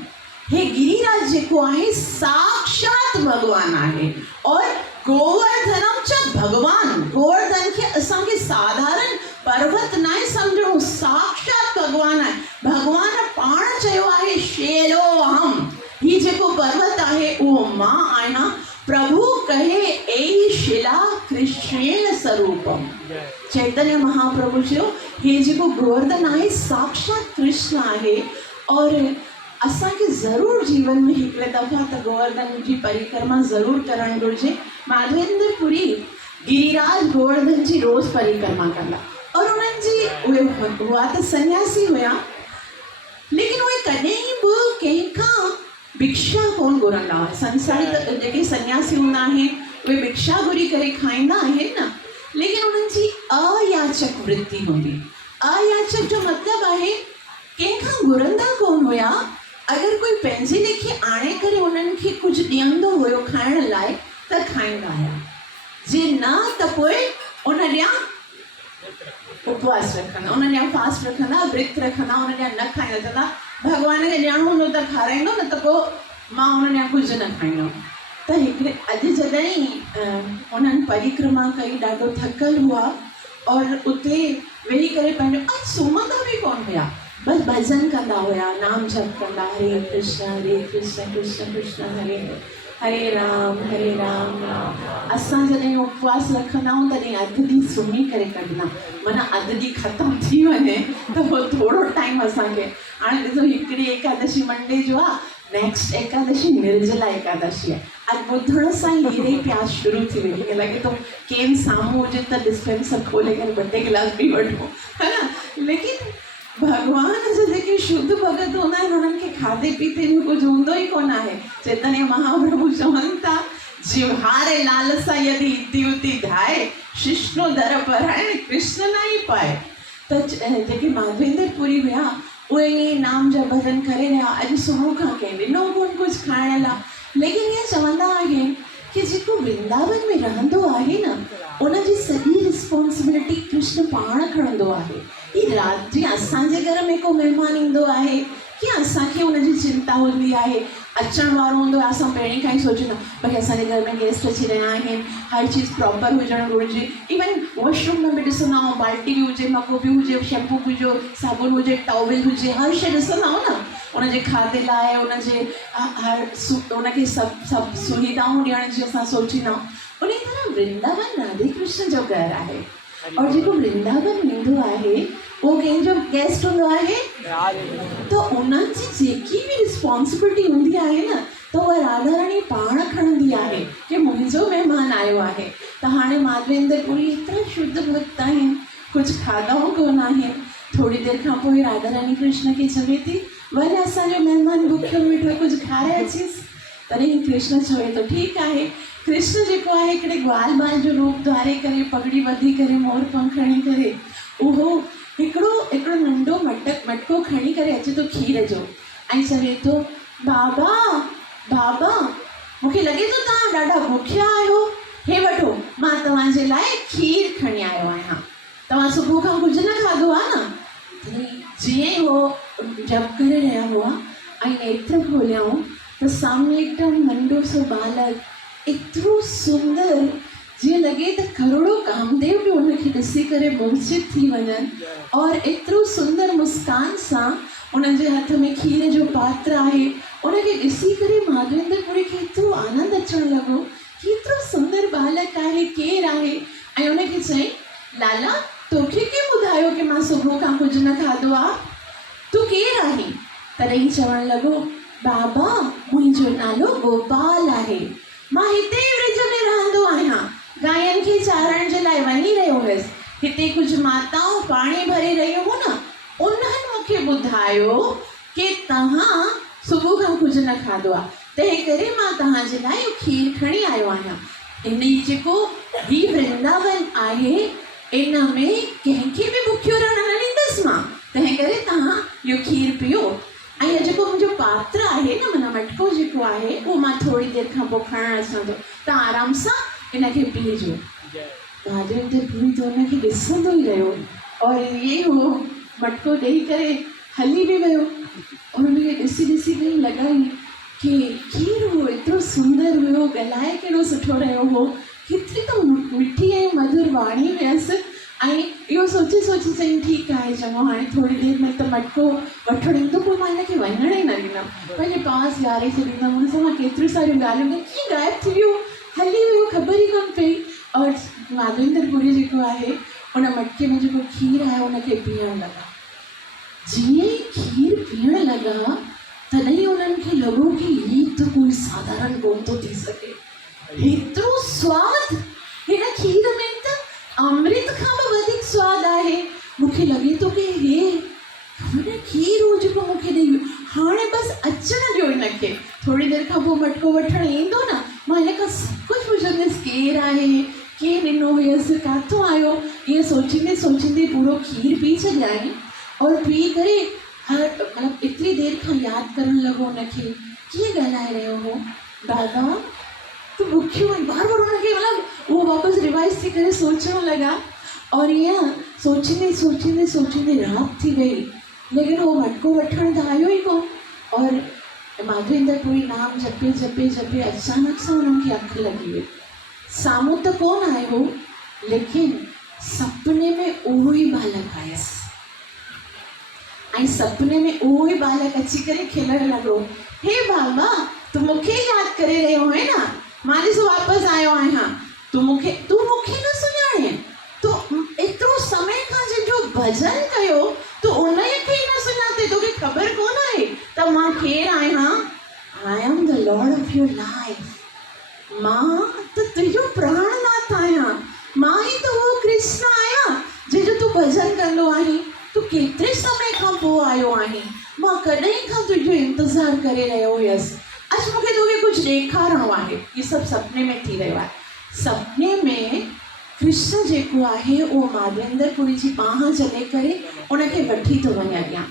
हे गिरिराज जेको आहे साक्षात भगवान आहे और गोवर्धनम च भगवान। गोवर्धन खे असांखे साधारण पर्वत न सम्झणो, साक्षात भगवान आहे। भगवान पाण चयो आहे शेरो अहम, ही जेको पर्वत आहे उहो मां आहियां। प्रभु कहे एई शिला कृष्णेन स्वरूपम। चैतन्य महाप्रभु चयो हे जेको गोवर्धन आहे साक्षात कृष्ण आहे। और असांखे ज़रूरु जीवन में हिकिड़े दफ़ा त गोवर्धन जी परिक्रमा ज़रूरु करणु घुरिजे। माधवेंद्र पुरी गिरिराज गोवर्धन जी रोज़ परिक्रमा कंदा और उन्हनि जी उहे हुआ त सन्यासी हुया, लेकिन उहे कॾहिं बि कंहिंखां भिक्षा कोन घुरंदा हुआ। संसारी जेके सन्यासी हूंदा आहिनि उहे भिक्षा घुरी करे खाईंदा आहिनि न, लेकिन उन्हनि जी अयाचक वृत्ति हूंदी। अयाचक जो मतिलबु आहे कंहिंखां घुरंदा कोन हुया। अगरि कोई पंहिंजे लेखे आणे करे उन्हनि खे कुझु ॾींदो हुयो खाइण लाइ त खाईंदा हुया, जे न त पोइ उन ॾियां उपवास रखंदा, उन ॾियां फास्ट रखंदा, व्रत रखंदा, उन ॾियां न खाईंदा। चवंदा भॻवान खे ॾियणो हूंदो त खाराईंदो, न त पोइ मां उन ॾियां कुझु न खाईंदमि। त हिकिड़े अॼु जॾहिं उन्हनि परिक्रमा कई, ॾाढो थकल हुआ और उते वेही करे पंहिंजो अॼु सुम्हंदा बि कोन हुया, बसि भॼन कंदा हुया, नाम जप कंदा, हरे कृष्ण कृष्ण कृष्ण हरे हरे राम राम। असां जॾहिं उपवास रखंदा आहियूं तॾहिं अधु ॾींहुं सुम्ही करे कढंदा, माना अधु ॾींहुं ख़तमु थी वञे त पोइ थोरो टाइम असांखे। हाणे ॾिसो हिकिड़ी एकादशी मंडे जो आहे, नेक्स्ट एकादशी निर्जला एकादशी आहे। अॼु ॿुधण सां ई हीरे प्यास शुरू थी वई, ईअं लॻे थो केरु साम्हूं हुजे त डिस्पेंसर खोले करे 2 गिलास पी वठो, है न। लेकिन भगवान जे जेके शुद्ध भगत हूंदा आहिनि उन्हनि खे खाधे पीते में कुझु हूंदो ई कोन आहे। चैतन्य महाप्रभु चवनि था जिव्हारे लालसा यदि इति उति धाए शिष्णो दर पर कृष्ण न ई पाए। त जेके माधवेंद्र पुरी हुया उहे ईअं नाम जा भॼन करे रहिया। अॼु सुबुह खां कंहिं ॾिनो कोन कुझु खाइण लाइ, लेकिन ईअं चवंदा आहिनि कि जेको वृंदावन में रहंदो आहे न, उनजी सॼी रिस्पॉन्सिबिलिटी कृष्ण पाण खणंदो आहे। ई राति जीअं असांजे घर में को महिमान ईंदो आहे, कीअं असांखे उनजी चिंता हूंदी आहे। अचण वारो हूंदो आहे, असां पहिरीं खां ई सोचींदा भई असांजे घर में गेस्ट अची रहिया आहिनि, हर चीज़ प्रॉपर हुजणु घुरिजे। इवन वॉशरूम में बि ॾिसंदा आहियूं, बाल्टी बि हुजे, मको बि हुजे, शैम्पू बि हुजे, साबुण हुजे, टॉवल हुजे, हर शइ ॾिसंदा आहियूं न। उनजे खाधे लाइ उनजे उनखे सभु सुविधाऊं ॾियण जी असां सोचींदा आहियूं। उन तरह वृंदावन राधे कृष्ण जो घरु आहे। और जेको वृंदावन वेंदो आहे उहो कंहिंजो गेस्ट हूंदो आहे, त उन्हनि जी जेकी बि रिस्पॉन्सिबिलिटी हूंदी आहे न, त उहा राधा रानी पाण खणंदी आहे कि मुंहिंजो महिमान आयो आहे। त हाणे माधवेंद्र पुरी एतिरा शुद्ध भक्त आहिनि, कुझु खाधो कोन आहिनि। थोरी देरि खां पोइ राधा रानी कृष्ण खे चवे थी वञ असांजो महिमान बुखियो वेठो, कुझु खाराए अचीसि। तॾहिं कृष्ण चवे थो ठीकु आहे। कृष्ण जेको आहे हिकिड़े ग्वाल बाल जो रूप धारे करे, पगड़ी ॿधी करे, मोर पंख खणी करे, उहो हिकिड़ो नंढो मटको खणी करे अचे थो खीर जो, ऐं चवे थो बाबा बाबा मूंखे लॻे थो तव्हां ॾाढा बुखिया आहियो, हे वठो मां तव्हांजे लाइ खीर खणी आयो आहियां। तव्हां सुबुह खां कुझु न खाधो आहे न। जीअं ई उहो जप करे रहिया हुआ ऐं नेत्र खोलियाऊं त सामने एकदम नंढो सो बालक, एतिरो सुंदर, जीअं लॻे त करोड़ो कामदेव बि उनखे ॾिसी करे मूर्छित थी वञनि। और एतिरो सुंदर मुस्कान सां उन्हनि जे हथ में खीर जो पात्र आहे, उनखे ॾिसी करे माधवेंद्र पुरी खे एतिरो आनंद अचणु लॻो कि एतिरो सुंदर बालक आहे, केरु आहे। ऐं उनखे चई लाला तोखे कंहिं ॿुधायो कि मां सुबुह खां कुझु न खाधो आहे, तूं केरु आहीं? तॾहिं चवणु लॻो बाबा मुंहिंजो नालो गोपाल आहे, मां हिते ई ब्रिज में रहंदो आहियां, गायनि खे चारण जे लाइ वञी रहियो हुयसि। हिते कुझु माताऊं पाणी भरे रहियूं हुन, उन्हनि मूंखे ॿुधायो कि तव्हां सुबुह खां कुझु न खाधो आहे, तंहिं करे मां तव्हांजे लाइ खीर खणी आयो आहियां। इन जेको ही वृंदावन आहे, इन में कंहिंखे बि बुखियो रहण न ॾींदसि मां, तंहिं करे तव्हां इहो खीर पीओ। ऐं जेको मुंहिंजो पात्र आहे न, माना मटको जेको आहे, उहो मां थोरी देरि खां पोइ खणणु अचां थो, तव्हां आराम सां इनखे पीजो। माधवेंद्र पुरी त उनखे ॾिसंदो ई रहियो और इहे उहो मटको ॾेई करे हली बि वियो। और उनखे ॾिसी करे लॻाई कि खीर हुओ एतिरो सुंदर हुयो, ॻाल्हाए कहिड़ो सुठो रहियो हो, केतिरी त मिठी ऐं मधुर वाणी हुयसि। ऐं इहो सोचे चई ठीकु आहे, चङो हाणे थोरी देरि में त मटको वठणु ईंदो, पोइ मां हिनखे वञण ई न ॾींदमि, पंहिंजे पास यारे छॾींदमि। हुन सां मां केतिरियूं सारियूं ॻाल्हियूं कीअं गायब थी वियो, हली वियो, ख़बर ई कोन पई। और माधवेंद्र पुरी जेको आहे उन मटके में जेको खीर आहे उनखे पीअणु लॻा। जीअं ई खीर पीअणु लॻा तॾहिं उन्हनि खे लॻो कि हीउ त कोई साधारण कोन थो थी सघे, हेतिरो स्वादु हिन खीर में त अमृत खां बि वधीक स्वादु आहे। मूंखे लॻे थो कि हे खीर हो जेको मूंखे ॾेई वियो, हाणे बसि अचणु ॾियो हिनखे, थोरी देरि खां पोइ मटको वठणु ईंदो न, मां हिन खां सभु कुझु पुछंदसि केरु आहे, केरु ॾिनो हुयसि, किथां आयो। ईअं सोचींदे पूरो खीर पी छॾियाई। और पी करे मतिलबु एतिरी देरि खां यादि करणु लॻो उनखे, कीअं ॻाल्हाए रहियो हो, दादा तूं बुखियो आहीं, बार बार उनखे मतिलबु उहो वापसि रिवाइज़ थी करे सोचणु लॻा। और ईअं सोचींदे राति थी वई, लेकिन उहो मटको वठणु त आयो ई कोन। और माधवेंद्र पुरी नाम जपे अचानक सां उन्हनि खे अखि लॻी वई। साम्हूं त कोन आयो, लेकिन सपने में उहो ई बालक आयसि, ऐं सपने में उहो ई बालक अची करे खिलणु लॻो, हे बाबा तूं मूंखे यादि करे रहियो आहे न, मां ॾिसो वापसि आयो आहियां, तूं मूंखे न सुञाणे, तूं एतिरो समय खां जंहिंजो भॼन कयो तूं उनखे ई न सुञाते, तोखे ख़बर कोन आहे त मां केरु आहियां। I am the Lord of your life, मां त तुंहिंजो प्राणनाथ आहियां, मां ई त उहो कृष्ण आहियां जंहिंजो तूं भॼन कंदो आहीं। तूं केतिरे समय खां पोइ आयो आहीं, मां कॾहिं खां तुंहिंजो इंतज़ारु करे रहियो हुयसि, अॼु मूंखे तोखे कुझु ॾेखारिणो आहे। इहे सभु सपने में थी रहियो आहे। सपने में कृष्ण जेको आहे उहो माधवेंद्र पुरी जी बांह छॾे करे उनखे वठी थो वञे अॻियां।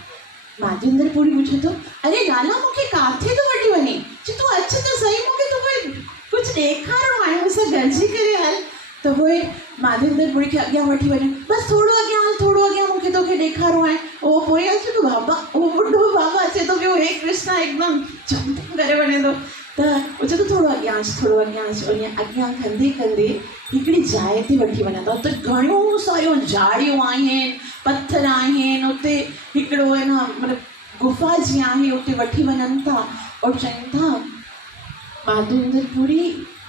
माधवेंद्र पुरी पूछे तो अरे लाला मूंखे काथे तो वठी वञे चई तूं अच त सही मूंखे तो कुछ ॾेखारिणो आहे मूंसां गॾिजी करे हल त उहे माधवेंद्र पुरी खे अॻियां वठी वञे बसि थोरो अॻियां हल थोरो अॻियां मूंखे तोखे ॾेखारिणो आहे उहो पोइ अचे थो बाबा उहो ॿुढो बाबा अचे थो पियो हे कृष्णा हिकदमि जंप करे वञे थो त उहो चए थो थोरो अॻियां अच थोरो अॻियां अच उन अॻियां कंदे कंदे हिकिड़ी जाइ ते वठी वञनि था उते घणियूं सारियूं झाड़ियूं आहिनि पत्थर आहिनि उते हिकिड़ो आहे न मतिलबु गुफ़ा जीअं आहे उते वठी वञनि था और चवनि था माधवेंद्र पुरी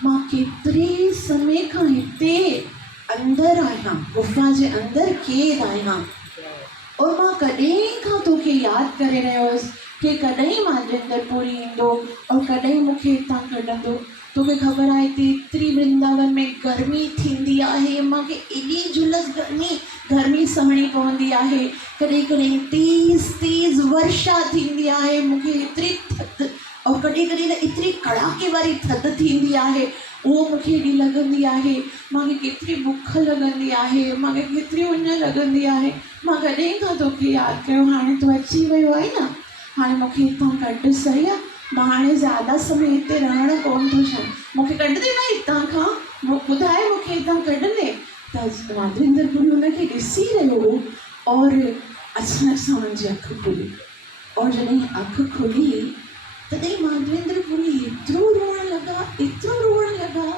मां केतिरे समय खां हिते अंदरि आहियां गुफ़ा जे अंदरि क़ैद आहियां और मां कॾहिं खां तोखे यादि करे रहियो हुअसि कि कॾहिं माधवेंद्र पुरी ईंदो और कॾहिं मूंखे हितां कढंदो तोखे ख़बर आहे हिते एतिरी वृंदावन में गर्मी थींदी आहे मूंखे एॾी जुलस गर्मी सहणी पवंदी आहे कॾहिं कॾहिं तेज़ वर्षा थींदी आहे मूंखे एतिरी थधि और कॾहिं कॾहिं त एतिरी कड़ाके वारी थधि थींदी आहे उहो मूंखे एॾी लॻंदी आहे मूंखे केतिरी बुख लॻंदी आहे मूंखे केतिरी उञ लॻंदी आहे मां कॾहिं खां तोखे यादि कयो हाणे तूं अची वियो आहे न हाणे मूंखे हितां कढ सही आहे मां हाणे ज़्यादा समय हिते रहणु कोन थो चाहियां मूंखे कढंदे न हितां खां ॿुधाए मूंखे हितां कढंदे त माधवेंद्र पुरी हुनखे ॾिसी रहियो हो और अचानक सां हुनजी अखि खुली और जॾहिं अखि खुली तॾहिं माधवेंद्र पुरी एतिरो रोअण लॻा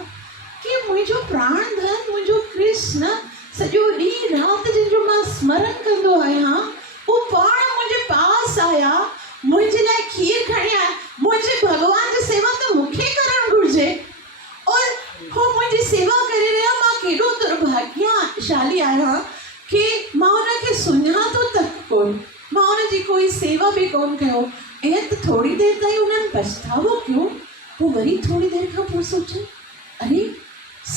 कि मुंहिंजो प्राण धन मुंहिंजो कृष्ण सॼो ॾींहुं राति जंहिंजो मां स्मरण कंदो आहियां उहो पाण मुंहिंजे पास आया मुंहिंजे लाइ खीर खणी आया मुंहिंजे भॻवान जी सेवा त मूंखे करणु घुरिजे और हू मुंहिंजी सेवा करे रहिया मां केॾो दुर्भाग्यशाली आहियां कि मां हुनखे सुञातो तक कोन मां हुनजी कोई सेवा बि कोन कयो ऐं त थोरी देरि ताईं उन्हनि पछतावो कयो पोइ वरी थोरी देरि खां पोइ सोचियो अरे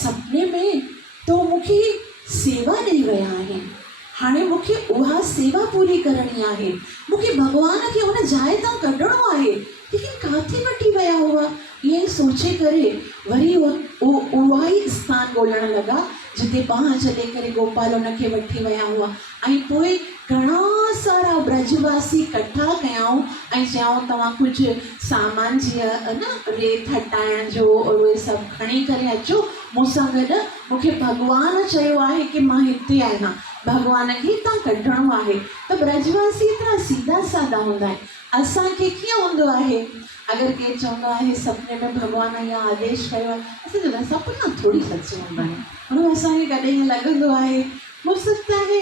सपने में तो मूंखे सेवा ॾेई विया आहिनि हाणे मूंखे उहा सेवा पूरी करणी आहे मूंखे भॻवान खे हुन जाइ तां कढणो आहे लेकिन काथे वठी विया हुआ ईअं सोचे करे वरी उहा ई स्थान ॻोल्हण लॻा जिते बांह छॾे करे गोपाल हुनखे वठी विया हुआ ऐं पोइ घणा सारा ब्रजवासी इकट्ठा कयाऊं ऐं चयाऊं तव्हां कुझु सामान जीअं न रेत हटाइण जो और उहे सभु खणी करे अचो मूंसां गॾु मूंखे भॻवान चयो आहे कि मां हिते आहियां भॻवान खे हितां कढणो आहे त ब्रजवासी एतिरा सीधा साधा हूंदा आहिनि असांखे कीअं हूंदो आहे अगरि केरु चवंदो आहे सपने में भॻवान इहा आदेश कयो आहे असां चवंदा सपना थोरी सच हूंदा आहिनि हुन असांखे कॾहिं ईअं लॻंदो आहे हो सच आहे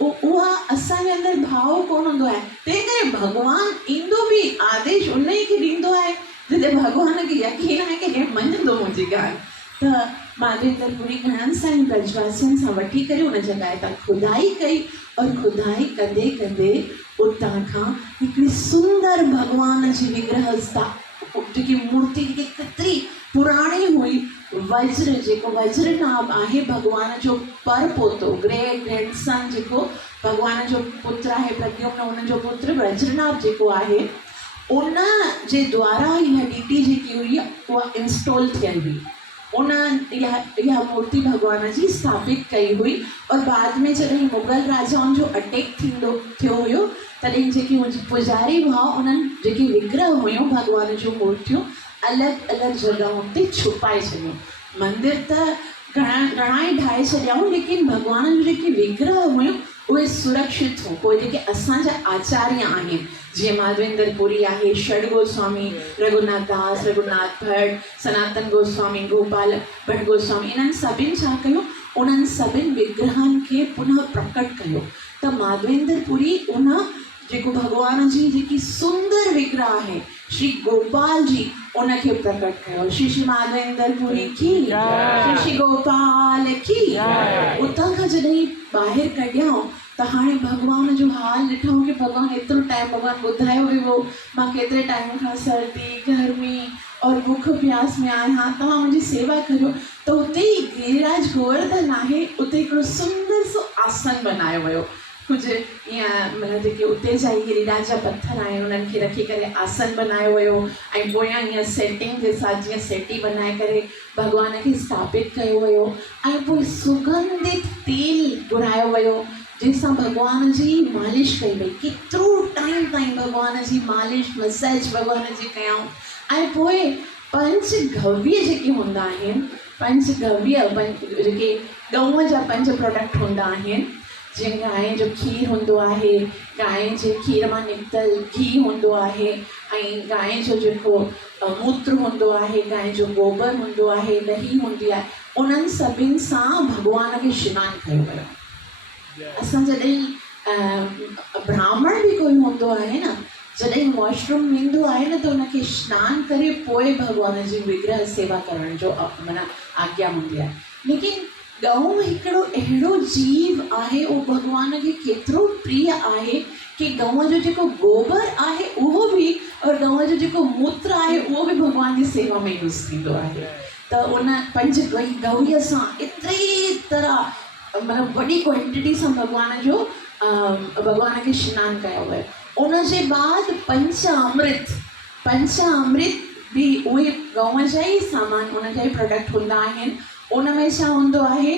उहा असांजे अंदरि भाव कोन हूंदो आहे तंहिं करे भॻवानु ईंदो बि आदेश उन ई खे ॾींदो आहे जिते भॻवान खे यकीन आहे कि हे मञंदो मुंहिंजी ॻाल्हि त माधवेंद्र पुरी घणनि सां ब्रजवासियुनि सां वठी करे हुन जॻह तां खुदाई कई और खुदाई कंदे कंदे उतां खां हिकिड़ी सुंदर भॻवान जी विग्रह जेकी मूर्ति जेकी केतिरी पुराणी हुई वज्र जेको वज्रनाभ आहे भॻवान जो पर पोतो ग्रेट ग्रैंडसन जेको भॻवान जो पुत्र आहे प्रद्युम्न उनजो पुत्र वज्रनाभ जेको आहे उन जे द्वारा हीअ ॾीटी जेकी हुई उहा इंस्टॉल थियल हुई उन इहा मूर्ति भॻवान जी स्थापित कई हुई और बाद में जॾहिं मुगल राजाउनि जो अटैक थियो हुयो तॾहिं जेकी पुजारी हुआ उन्हनि जेकी विग्रह हुयूं भॻवान जूं मूर्तियूं अलॻि अलॻि जॻहियुनि ते छुपाए छॾियूं मंदिर त घणा ई ठाहे छॾियाऊं लेकिन भॻवान जूं जेके विग्रह हुयूं उहे सुरक्षित हुओ पोइ जेके असांजा आचार्य आहिनि जीअं माधवेंद्र पुरी आहे षड गोस्वामी रघुनाथ दास रघुनाथ भट्ट सनातन गोस्वामी गोपाल भट्ट गोस्वामी इन्हनि सभिनि छा कयो उन्हनि सभिनि विग्रहनि खे पुनः प्रकट कयो त माधवेंद्र पुरी उन जेको भॻवान जी जेकी सुंदर विग्रह आहे श्री गोपाल जी उनखे प्रकट कयो श्री माधवेंद्र पुरी की श्री गोपाल की उतां खां जॾहिं ॿाहिरि कढियऊं त हाणे भॻवान जो हाल ॾिठऊं कि भॻवानु एतिरो टाइम भॻवानु ॿुधायो वियो मां केतिरे टाइम खां सर्दी गर्मी और बुख प्यास में आहियां तव्हां मुंहिंजी सेवा करियो त उते ई गिरिराज गोवर्धन आहे उते हिकिड़ो सुंदर सो आसन बनायो वियो कुझु ईअं मतिलबु जेके उते जा ई गिरिराज जा पत्थर आहिनि उन्हनि खे रखी करे आसन बनायो वियो ऐं पोयां ईअं सेटिंग जे साथ जीअं सेटी बनाए करे भॻवान खे स्थापित कयो वियो ऐं पोइ सुगंधित तेल घुरायो वियो जंहिंसां भॻवान जी मालिश कई वई। केतिरो टाइम ताईं भॻवान जी मालिश मसाज भॻवान जी कयूं। ऐं पोइ पंचगव्य जेके हूंदा आहिनि, पंचगव्य जेके गऊं जा 5 प्रोडक्ट हूंदा आहिनि, जीअं गांइ जो खीर हूंदो आहे, गांइ जे खीर मां निकितल घी हूंदो आहे, ऐं गांइ जो जेको मूत्र हूंदो आहे, गांइ जो गोबर हूंदो आहे, ॾही हूंदी आहे, उन्हनि सभिनि सां भॻवान खे सनानु कयो वियो। असां जॾहिं ब्राह्मण बि कोई हूंदो आहे न, जॾहिं वॉशरूम वेंदो आहे न त उनखे सनानु करे पोइ भॻवान जी विग्रह सेवा करण जो माना आज्ञा हूंदी आहे। लेकिन गऊ हिकिड़ो अहिड़ो जीव आहे, उहो भॻवान खे केतिरो प्रिय आहे कि गऊ जो जेको गोबर आहे उहो बि, और गऊ जो जेको मूत्र आहे उहो बि भॻवान जी सेवा में यूज़ थींदो आहे। त उन पंचगव्य सां एतिरी तरह मतिलबु वॾी क्वांटिटी सां भॻवान खे सनानु कयो वियो। उनजे बाद पंचामृत बि उहे गऊ जा ई सामान, उन जा ई प्रोडक्ट हूंदा आहिनि। उन में छा हूंदो आहे,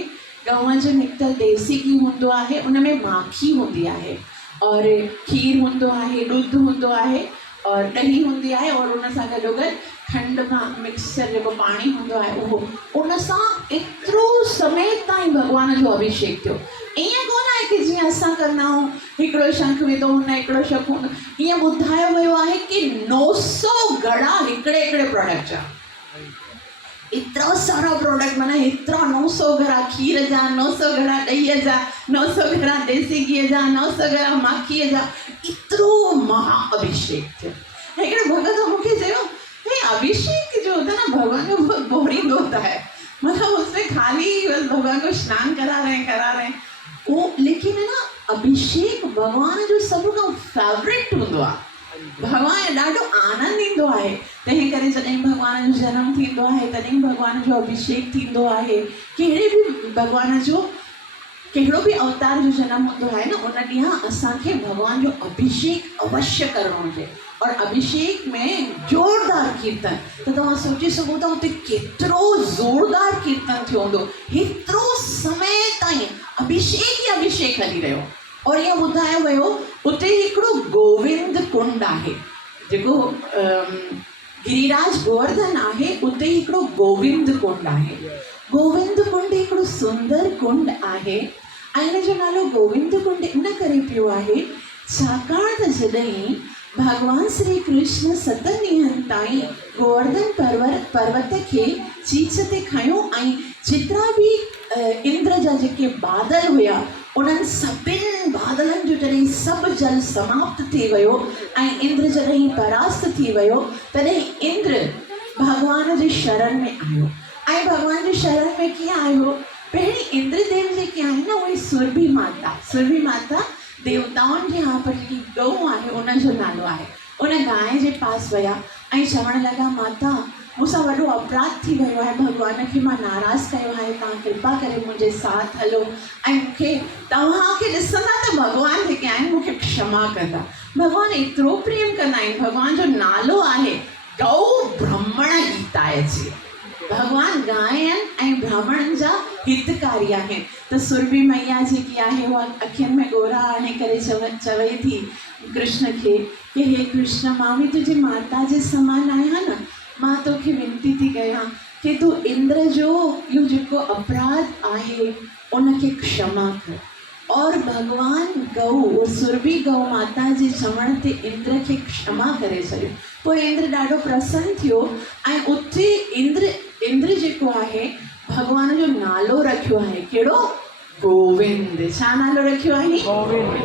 गऊ जो निकितल देसी घी हूंदो आहे, उन में माखी हूंदी आहे, और खीर हूंदो आहे, ॾुध हूंदो आहे, और ॾही हूंदी आहे, और उन सां गॾोगॾु खंड खां मिक्सचर जेको पाणी हूंदो आहे उहो। उन सां एतिरो समय ताईं भॻवान जो अभिषेक थियो। ईअं कोन आहे कि जीअं असां कंदा आहियूं, हिकिड़ो शंख विधो हुन, हिकिड़ो शंख हुन। ईअं ॿुधायो वियो आहे कि 900 घड़ा हिकिड़े प्रोडक्ट जा, एतिरा सारा प्रोडक्ट, माना एतिरा 900 घड़ा खीर जा, 900 घड़ा ॾहीअ जा, 900 घड़ा देसी घीअ जा, 900 घड़ा माखीअ जा, एतिरो महाअभिषेक थियो। हिकिड़े भॻत मूंखे चयो, हे अभिषेक जो होता है ना, भगवान को बहुत बोरिंग होता है, मतलब उसमें खाली बस भगवान को स्नान करा रहे हैं वो। लेकिन है ना, अभिषेक भगवान जो सब खां फेवरेट हूंदो आहे। भगवान ॾाढो आनंद ईंदो आहे। तंहिं करे जॾहिं भगवान जो जनम थींदो आहे तॾहिं भगवान जो अभिषेक थींदो आहे। कहिड़े बि भगवान जो कहिड़ो बि अवतार जो जनम हूंदो आहे न, उन ॾींहुं असांखे भगवान जो अभिषेक अवश्य करणो हुजे। और अभिषेक में जोरदार कीर्तन, त तव्हां सोचे सघो था उते केतिरो ज़ोरदार कीर्तन थियो हूंदो। हेतिरो समय ताईं अभिषेक ई अभिषेक हली रहियो। और इहो ॿुधायो वियो उते हिकिड़ो गोविंद कुंड आहे, जेको गिरिराज गोवर्धन आहे, उते हिकिड़ो गोविंद कुंड आहे। गोविंद कुंड हिकिड़ो सुंदर कुंड आहे, ऐं हिन जो नालो गोविंद कुंड इन करे पियो आहे छाकाणि त जॾहिं भगवान श्री कृष्ण 7 ॾींहंनि ताईं गोवर्धन पर्वत खे चीच ते खयो, ऐं जेतिरा बि इंद्र जा जेके बादल हुया उन्हनि सभिनि बादलनि जो जॾहिं सभु जल समाप्त थी वियो ऐं इंद्र जॾहिं परास्त थी वियो, तॾहिं इंद्र भगवान जे शरण में आयो। ऐं भगवान जे शरण में कीअं आयो? पहिरीं इंद्रदेव जेके आहिनि न, उहे सुरभि माता देवताउनि जे यहाँ पर जेकी गऊ आहे उनजो नालो आहे। उन गांइ जे पास विया ऐं चवणु लॻा, माता मूंसां वॾो अपराध थी वियो आहे, भॻवान खे मां नाराज़ कयो आहे, तव्हां कृपा करे मुंहिंजे साथ हलो ऐं मूंखे तव्हांखे ॾिसंदा त भॻवान जेके आहिनि मूंखे क्षमा कंदा। भॻवान एतिरो प्रेम कंदा आहिनि। भॻवान जो नालो आहे गौ ब्राह्मण गीताय जी। भगवान गायन ऐं ब्राह्मणनि जा हितकारी आहिनि। त सुरभि मैया जेकी आहे उहा अखियुनि में ॻोरा आणे करे चवे थी कृष्ण खे कि हे कृष्ण, मां बि तुंहिंजी माता जे समान आहियां न, मां तोखे विनती थी कयां कि तूं इंद्र जो इहो जेको अपराध आहे उनखे क्षमा कर। और भगवान गऊ सुरभि गौ माता जे चवण ते इंद्र खे क्षमा करे छॾियो। पोइ इंद्र ॾाढो प्रसन्न थियो ऐं उते इंद्र जेको आहे भगवान जो नालो रखियो आहे, कहिड़ो? गोविंद। छा नालो रखियो आहे?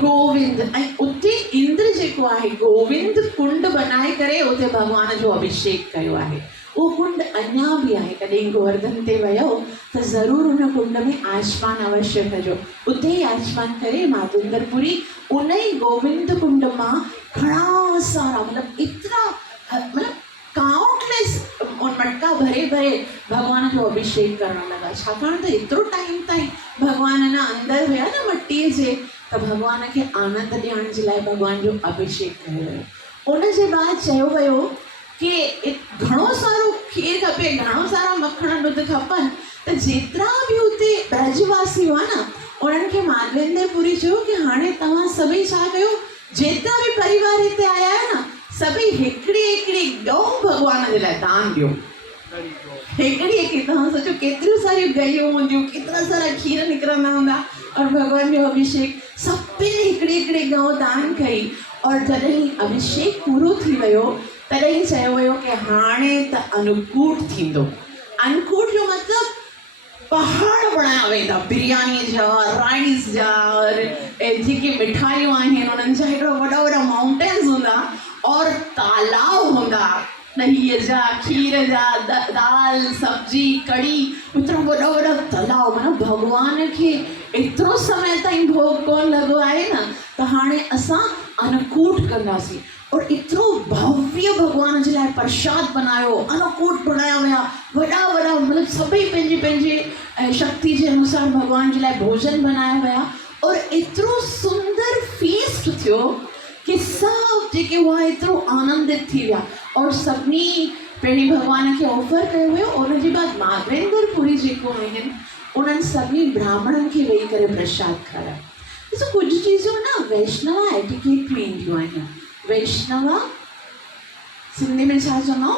गोविंद। ऐं उते इंद्र जेको आहे गोविंद कुंड बनाए करे उते भगवान जो अभिषेक कयो आहे। उहो कुंड अञा बि आहे। कॾहिं गोवर्धन ते वियो त ज़रूरु उन कुंड में आसमान अवश्य कजो। उते ई आसमान करे मातुंदरपुरी उन ई गोविंद कुंड मां घणा सारा मतिलबु एतिरा मतिलबु काउंटलेस मटका भरे भगवान जो अभिषेक करणु लॻा। छाकाणि त एतिरो टाइम ताईं भगवान न अंदरि हुया न मटीअ जे, त भगवान खे आनंद ॾियण जे लाइ भगवान जो अभिषेक कयो वियो। उन जे बाद चयो वियो कि घणो सारो खीर खपे, घणो सारा मखण ॾुध खपनि, त जेतिरा बि उते ब्रजवासी हुआ न उन्हनि खे माधवेंद्र पुरी चयो कि हाणे तव्हां सभई छा कयो, जेतिरा बि परिवार हिते आया आहियो न, सभई हिकिड़ी हिकिड़ी गऊ भॻवान जे लाइ दान ॾियो। हिकिड़ी हिकिड़ी, तव्हां सोचो केतिरियूं सारियूं गयूं हूंदियूं, केतिरा सारा खीर निकिरंदा हूंदा, और भॻवान जो अभिषेक सभिनी हिकिड़ी हिकिड़ी गऊ दान कई। और जॾहिं अभिषेक पूरो थी वियो तॾहिं चयो वियो कि हाणे त अन्नकूट थींदो। अन्नकूट जो मतिलबु पहाड़ बणाया वेंदा, बिरयानी जा, राइस जा, और जेके मिठाइयूं आहिनि उन्हनि जा हिकिड़ा वॾा वॾा माउंटेन्स हूंदा, और तालाब हूंदा ॾहीअ जा, खीर जा, दाल सब्जी कढ़ी, एतिरा वॾा वॾा तालाब। माना भॻवान खे एतिरो समय ताईं भोग कोन लॻो आहे न, त हाणे असां अन्नकूट कंदासीं। और एतिरो भव्य भॻवान जे लाइ प्रसाद बनायो, अन्नकूट बनाया विया, वॾा वॾा, मतिलबु सभई पंहिंजे पंहिंजे शक्ति जे अनुसार भॻवान जे लाइ भोजन बनाया विया। और एतिरो सुंदर फीस्ट थियो कि सभु जेके हुआ एतिरो आनंदित थी विया। और सभिनी पहिरीं भॻवान खे ऑफर कयो वियो, उन जे बाद माधवेंद्र पुरी जेको आहिनि उन्हनि सभिनी ब्राह्मणनि खे वेही करे प्रसाद खारायो। ॾिसो कुझु चीज़ूं न वैष्णव एटिकेट में ईंदियूं आहिनि। वैष्णव सिंधी में छा चवंदा,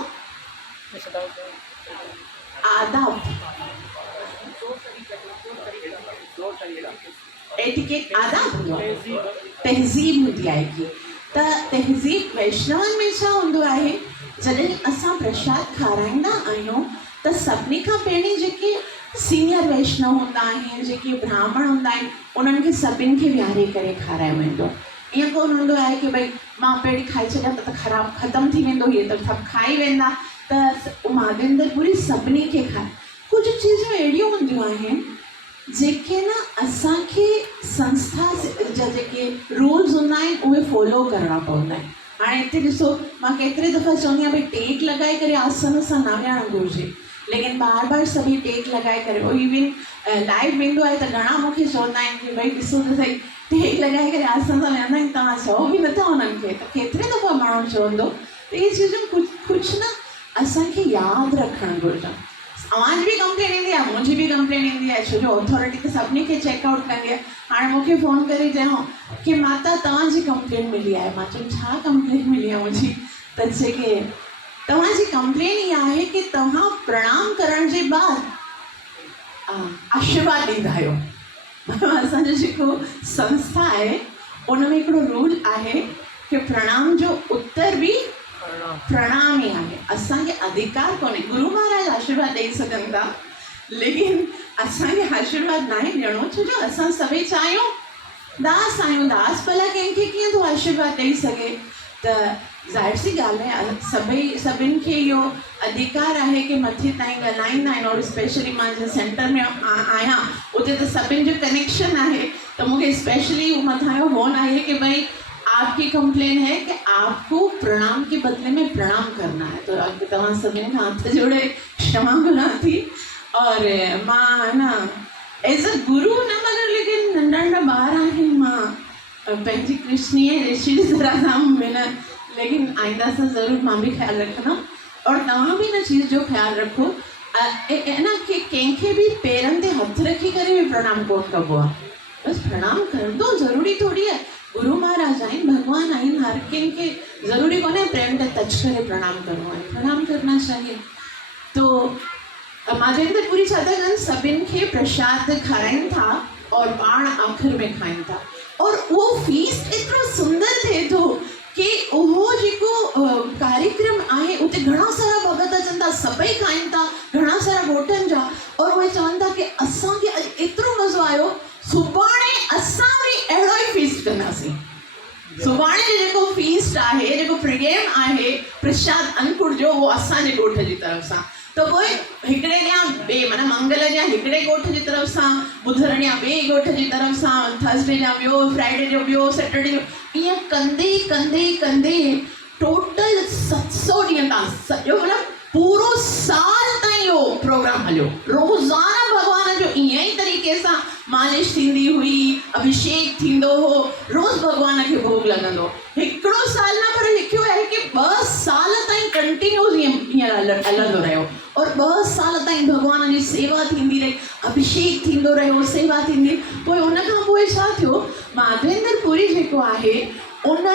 आदाब, एटिकेट आदाब हूंदो आहे, तहज़ीब हूंदी आहे की। त तहज़ीब वैष्णवनि में छा हूंदो आहे, जॾहिं असां प्रसाद खाराईंदा आहियूं त सभिनी खां पहिरीं जेके सीनियर वैष्णव हूंदा आहिनि, जेके ब्राह्मण हूंदा आहिनि, उन्हनि खे सभिनि खे विहारे करे खारायो वेंदो। ईअं कोन हूंदो आहे कि भई मां पहिरीं खाई छॾियां त ख़राबु ख़तमु थी वेंदो, हीअ त सभु खाई वेंदा, त माधवेंद्र पुरी सभिनी खे खाए। कुझु चीज़ूं अहिड़ियूं हूंदियूं आहिनि जेके न असांखे संस्था जा जेके रूल्स हूंदा आहिनि उहे फॉलो करणा पवंदा आहिनि। हाणे हिते ॾिसो, मां केतिरे दफ़ा चवंदी आहियां भई टेक लॻाए करे आसन सां न विहणु घुरिजे, लेकिन बार बार सभई टेक लॻाए करे, इवन लाइव वेंदो आहे त घणा मूंखे चवंदा आहिनि कि भई ॾिसो त सही टेक लॻाए करे आसन सां विहंदा आहिनि, तव्हां चओ बि नथा उन्हनि खे। त केतिरे दफ़ा माण्हू चवंदो, त इहे चीज़ूं कुझु न असांखे यादि रखणु घुरिजनि। अवांजी बि कंप्लेन ईंदी आहे, मुंहिंजी बि कंप्लेन ईंदी आहे, छो जो अथॉरिटी त सभिनी खे चेकआउट कंदी आहे। हाणे मूंखे फ़ोन करे चयो कि माता तव्हांजी कंप्लेन मिली आहे। मां चयो छा कंप्लेन मिली आहे मुंहिंजी? त चए कि तव्हांजी कंप्लेन इहा आहे कि तव्हां प्रणाम करण जे बाद आशीर्वाद ॾींदा आहियो। असांजो जेको संस्था आहे उन में हिकिड़ो रूल आहे कि प्रणाम जो उत्तर बि प्रणाम ही आहे। असांखे अधिकार कोन्हे, गुरु महाराज आशीर्वाद ॾेई सघनि था, लेकिन असांखे आशीर्वाद न आहे ॾियणो, छो जो असां सभई चाहियूं दास आहियूं। दास भला कंहिंखे कीअं थो आशीर्वाद ॾेई सघे? त ज़ाहिर सी ॻाल्हि आहे, सभिनि खे इहो अधिकार आहे कि मथे ताईं ॻाल्हाईंदा आहिनि। और स्पेशली मां जिन सेंटर में आहियां उते त सभिनि जो कनेक्शन आहे, त मूंखे स्पेशली मथां जो फ़ोन आहे कि भाई आपकी कंप्लेन है कि आपको प्रणाम के बदले में प्रणाम करना है। तो अॻु तव्हां सभिनी खां हथ जोड़े क्षमा घुरां थी। और मां न एज़ अ गुरु न, मगर लेकिन नंढा नंढा ॿार आहिनि, मां पंहिंजी कृष्णीअ ऋषि जी तरह सां मिलनि, लेकिन आईंदा सां ज़रूरु मां बि ख़्यालु रखंदमि। और तव्हां बि हिन चीज़ जो ख़्यालु रखो न कि कंहिंखे बि पेरनि ते हथु रखी करे बि प्रणाम कोन कबो आहे। बसि प्रणाम कंदो ज़रूरी थोड़ी आहे। गुरु महाराज आहिनि, भगवान आहिनि, हर कंहिंखे ज़रूरी कोन्हे प्रेम ते टच करे प्रणाम करिणो आहे, प्रणाम करना चाहिए। तो माधवेंद्र पुरी छा था कनि, सभिनि खे प्रसाद खाराइनि था और पाण आख़िर में खाइनि था। और उहो फीस्ट एतिरो सुंदर थिए थो कि उहो जेको कार्यक्रम आहे उते घणा सारा भगत अचनि था, सभई खाइनि था, घणा सारा ॻोठनि जा। और उहे चवनि था कि असांखे एतिरो मज़ो आयो, सुभाणे असां बि अहिड़ो ई फीस्ट कंदासीं। सुभाणे जो जेको फीस्ट आहे, जेको प्रोग्राम आहे प्रसाद अन्नकूट जो, उहो असांजे ॻोठ जी तरफ़ सां। त पोइ हिकिड़े ॾींहुं ॿिए, माना मंगल ॾींहुं हिकिड़े ॻोठ जी तरफ़ सां, ॿुधरु ॾींहुं ॿिए ॻोठ जी तरफ़ सां, थर्सडे ॾींहुं ॿियो, फ्राइडे जो ॿियो, सैटरडे जो, ईअं कंदे कंदे कंदे टोटल 700 ॾींहं तां, सॼो मतिलबु पूरो साल ताईं इहो प्रोग्राम हलियो। रोज़ाना भॻवान जो ईअं ई तरीक़े सां मालिश थींदी हुई, अभिषेक थींदो हो, रोज़ भॻवान खे भोग लॻंदो। हिकिड़ो साल न, पर लिखियो आहे कि 2 साल ताईं कंटिन्यूस ईअं हलंदो रहियो। और 2 साल ताईं भॻवान जी सेवा थींदी रही। अभिषेक थींदो रहियो, सेवा थींदी। पोइ उन खां पोइ छा थियो, माधवेंद्र पुरी जेको आहे उन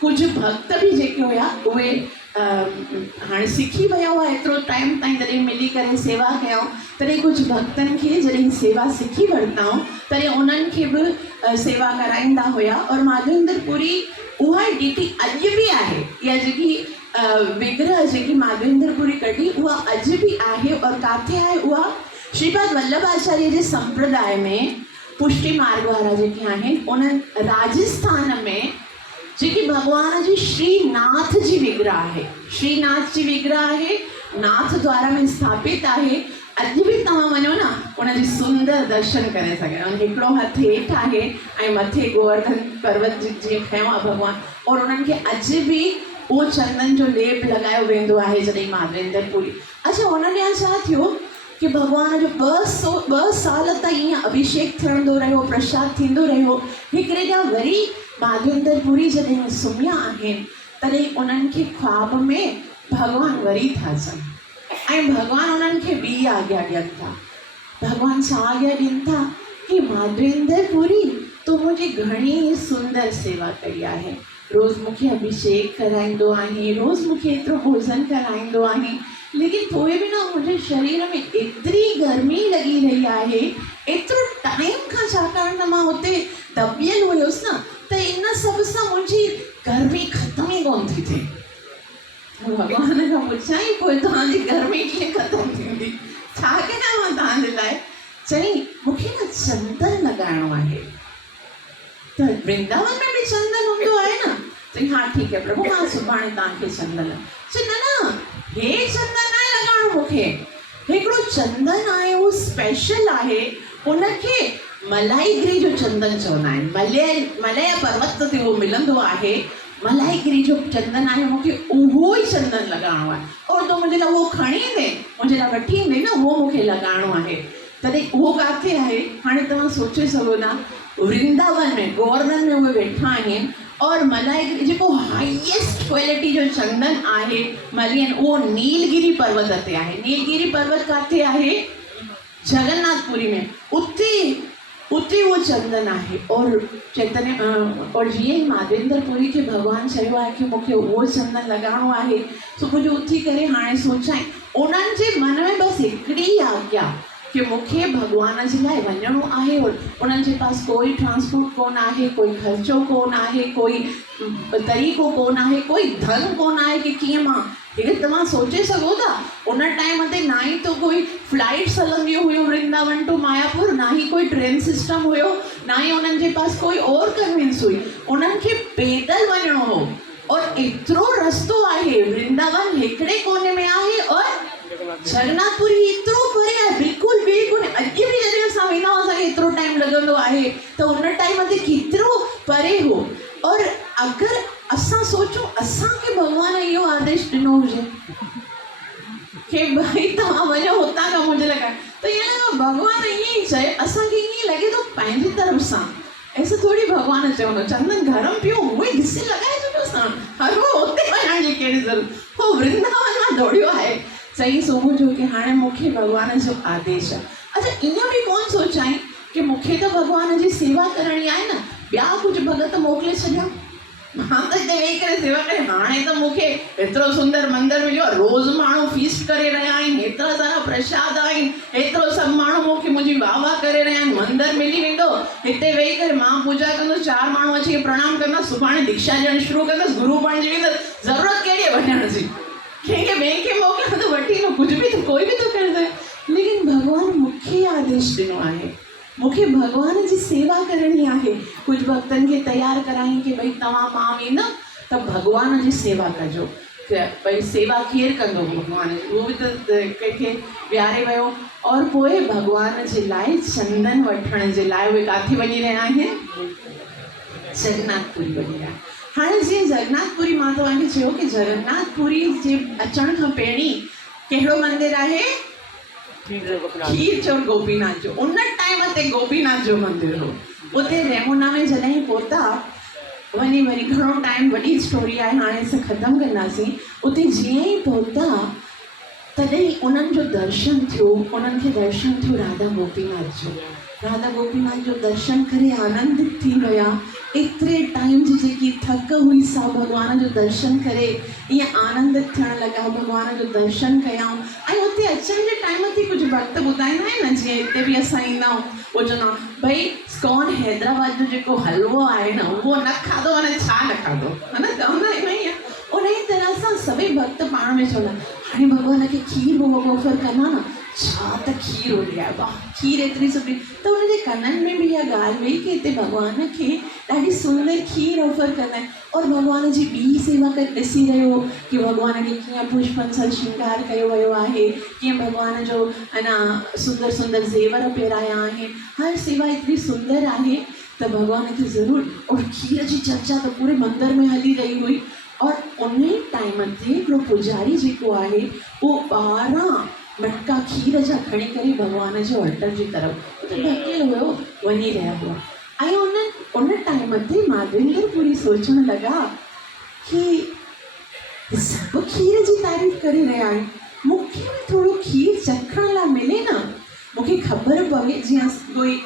कुझु भक्त बि जेके हुया उहे हाणे सिखी विया हुआ एतिरो टाइम ताईं, तॾहिं मिली करे सेवा कयूं। तॾहिं कुझु भक्तनि खे जॾहिं सेवा सिखी वरिताऊं तॾहिं उन्हनि खे बि सेवा कराईंदा हुया। और माधवेंद्र पुरी उहा रीति अॼु बि आहे, इहा जेकी विग्रह जेकी माधवेंद्र पुरी कढी उहा अॼु बि आहे। और किथे आहे उहा, श्रीपाद वल्लभ आचार्य जे संप्रदाय में पुष्टि मार्ग वारा जेके आहिनि उन्हनि राजस्थान में जेकी भगवान जी श्रीनाथ जी विग्रह आहे, श्रीनाथ जी विग्रह आहे, नाथ द्वारा में स्थापित आहे। अॼु बि तव्हां वञो न उनजी सुंदर दर्शन करे सघो। हिकिड़ो हथु हेठि आहे ऐं मथे गोवर्धन पर्वत जीअं खयो आहे भॻवानु, और उन्हनि खे अॼु बि उहो चंदन जो लेप लॻायो वेंदो आहे जॾहिं माधवेंद्र पुरी। अच्छा, हुन ॾींहुं छा थियो कि भगवान जो 2 साल ताईं ईअं अभिषेक थियंदो रहियो, प्रसाद थींदो रहियो। हिकिड़े ॾींहुं वरी माधवेंद्र पुरी जॾहिं सुम्हिया आहिनि तॾहिं उन्हनि खे ख्वाब में भगवान वरी था अचनि ऐं भगवान उन्हनि खे ॿी आज्ञा ॾियनि था। भगवान छा आज्ञा ॾियनि था कि माधवेंद्र पुरी तूं मुंहिंजी घणी सुंदर सेवा कई आहे, रोज़ मूंखे अभिषेक कराईंदो आहे, रोज़ मूंखे एतिरो भोजन कराईंदो आहे, लेकिन पोइ बि न मुंहिंजे शरीर में एतिरी गर्मी लॻी रही आहे, एतिरो टाइम खां, छाकाणि त मां हुते दबियल हुयुसि न, त इन सभ सां मुंहिंजी गर्मी ख़तम ई कोन थी थिए। भॻवान खां पुछाई पोइ तव्हांजी गर्मी कीअं ख़तम थींदी, छा कयां मां तव्हांजे लाइ? चई मूंखे न चंदन लॻाइणो आहे। त वृंदावन में बि चंदन हूंदो आहे न? चई हा ठीकु आहे प्रभु, मां सुभाणे तव्हांखे चंदन। चई न हे चंदन न आहे लॻाइणो मूंखे, हिकिड़ो चंदन आहे उहो स्पेशल आहे, उनखे मलाईगिरी जो चंदन चवंदा आहिनि। मलय पर्वत ते उहो मिलंदो आहे, मलाईगिरी जो चंदन आहे, मूंखे उहो ई चंदन लॻाइणो आहे। और तूं मुंहिंजे लाइ उहो खणी ईंदे, मुंहिंजे लाइ वठी ईंदे न, उहो मूंखे लॻाइणो आहे। तॾहिं उहो किथे आहे? हाणे तव्हां सोचे सघो था, वृंदावन में गोवर्धन में उहे वेठा आहिनि और मलाईगिरी जेको हाईएस्ट क्वालिटी जो चंदन आहे मलियन, उहो नीलगिरी पर्वत ते आहे। नीलगिरी पर्वत किथे आहे? जगन्नाथपुरी में। उते वो चंदन आहे। और चैतन्य और जीअं ई माधवेंद्र पुरी खे भॻवानु चयो आहे कि मूंखे उहो चंदन लॻाइणो आहे, सुबुह जो उथी करे हाणे सोचाई, उन्हनि जे मन में बसि हिकिड़ी आज्ञा कि मूंखे भॻवान जे लाइ वञिणो आहे। और उन्हनि जे पास कोई ट्रांसपोर्ट कोन आहे, कोई ख़र्चो कोन आहे, कोई तरीक़ो कोन आहे, कोई धन कोन आहे कि कीअं मां। हे तव्हां सोचे सघो था, उन टाइम ते ना ई तो कोई फ्लाइट्स हलंदियूं हुयूं वृंदावन टू मायापुर, ना ही कोई ट्रेन सिस्टम हुयो, ना ही उन्हनि जे पास कोई और कन्वींस हुई। उन्हनि खे पैदल वञिणो हो। और एतिरो रस्तो आहे, वृंदावन हिकिड़े कोने में आहे और जगन्नाथपुरी एतिरो परे आहे, बिल्कुलु ॿिए कोने। अॼु बि जॾहिं असां वेंदा आहियूं असांखे एतिरो टाइम लॻंदो आहे, त उन टाइम ते केतिरो परे हो। और अगरि असां सोचूं असांखे भॻवान इहो आदेश ॾिनो हुजे कि भई तव्हां वञो हुतां खां मुंहिंजे लाइ, त ईअं लॻो भॻवानु ईअं ई चए, असांखे ईअं लॻे थो पंहिंजी तरफ़ सां। ऐसे थोड़ी भॻवानु चवंदो चंदन गरम पियो, उहे ॾिसी लॻाए छॾियो असां, हर वो हुते वञण जी कहिड़ी ज़रूरत, हो वृंदावन मां दौड़ियो आहे। चई सुबुह जो कि हाणे मूंखे भॻवान जो आदेश आहे। अच्छा, ईअं बि कोन सोचाई कि मूंखे त भॻवान जी सेवा करणी आहे न, ॿिया कुझु भॻत मोकिले छॾिया, मां त हिते वेही करे सेवा करे। हाणे त मूंखे एतिरो सुंदर मंदरु मिलियो आहे, रोज़ माण्हू फीस्ट करे रहिया आहिनि, एतिरा सारा प्रसाद आहिनि, एतिरो सभु माण्हू मूंखे मुंहिंजी वाह वाह करे रहिया आहिनि, मंदरु मिली वेंदो, हिते वेही करे मां पूजा कंदुसि, 4 माण्हू अची प्रणाम कंदा, सुभाणे दीक्षा ॾियणु शुरू कंदसि, गुरू बणिजी वेंदसि, ज़रूरत कहिड़ी आहे वञण जी? कंहिंखे ॿिए खे मोकिलियो त वठी ईंदो, कुझु बि त कोई बि थो करे सघे। लेकिन भॻवानु मूंखे आदेश ॾिनो आहे, मूंखे भॻवान जी सेवा करणी आहे। कुझु भक्तनि खे तयारु कराई कि भई तव्हां मां वेंदा त भॻवान जी सेवा कजो। भई सेवा केरु कंदो भॻवान जी, उहो बि त कंहिंखे विहारे वियो। और पोइ भॻवान जे लाइ चंदन वठण जे लाइ उहे किथे वञी रहिया आहिनि? जगन्नाथपुरी वञी रहिया। हाणे जीअं जगन्नाथपुरी, मां तव्हांखे चयो कि जगन्नाथपुरी जे अचण खां पहिरीं कहिड़ो मंदरु आहे? खीर चोर गोपीनाथ जो। उन टाइम ते गोपीनाथ जो मंदिर हो। उते रेमुना में जॾहिं पहुता, वञी घणो टाइम, वॾी स्टोरी आहे, हाणे असां ख़तमु कंदासीं। उते जीअं ई पहुता तॾहिं उन्हनि जो दर्शन थियो, उन्हनि खे दर्शन थियो राधा गोपीनाथ जो। राधा गोपीनाथ जो दर्शन करे आनंदित थी विया। एतिरे टाइम जी जेकी थक हुई सा भॻवान जो दर्शन करे ईअं आनंदित थियणु लॻा, भॻवान जो दर्शन कयऊं। ऐं हुते अचण जे टाइम ते कुझु भक्त ॿुधाईंदा आहिनि न, जीअं हिते बि असां ईंदा आहियूं, उहो चवंदा आहियूं भई इस्कॉन हैदराबाद जो जेको हलवो आहे न उहो न खाधो, अने छा न खाधो, है न, चवंदा आहियूं ईअं। उन ई तरह सां सभई भक्त पाण में चवंदा हाणे भॻवान खे खीर ऑफर कंदा न, छा त खीर हूंदी आहे, वाह खीर एतिरी सुठी। त हुनजे कननि में बि इहा ॻाल्हि हुई कि हिते भॻवान खे ॾाढी सुंदर खीर ऑफर कंदा आहिनि। और भॻवान जी ॿी सेवा करे ॾिसी रहियो कि भॻवान खे कीअं पुष्पनि सां श्रृंगार कयो वियो आहे, कीअं भॻवान जो अञा सुंदर सुंदर ज़ेवर पहिराया आहिनि, हर सेवा एतिरी सुंदर आहे त भॻवान खे ज़रूरु। और खीर जी चर्चा त पूरे मंदर में हली रही हुई। और उन ई टाइम ते हिकिड़ो पुजारी जेको आहे उहो 12 मटका खीर जा खणी करे भॻवान जे ऑल्टर जी तरफ़ उते ढकियल हुयो वञी रहिया हुआ। ऐं उन टाइम ते माधवेंद्र पुरी सोचणु लॻा कि सभु खीर जी तारीफ़ करे रहिया आहिनि, मूंखे बि थोरो खीर चखण लाइ मिले न, मूंखे ख़बर पवे जीअं कोई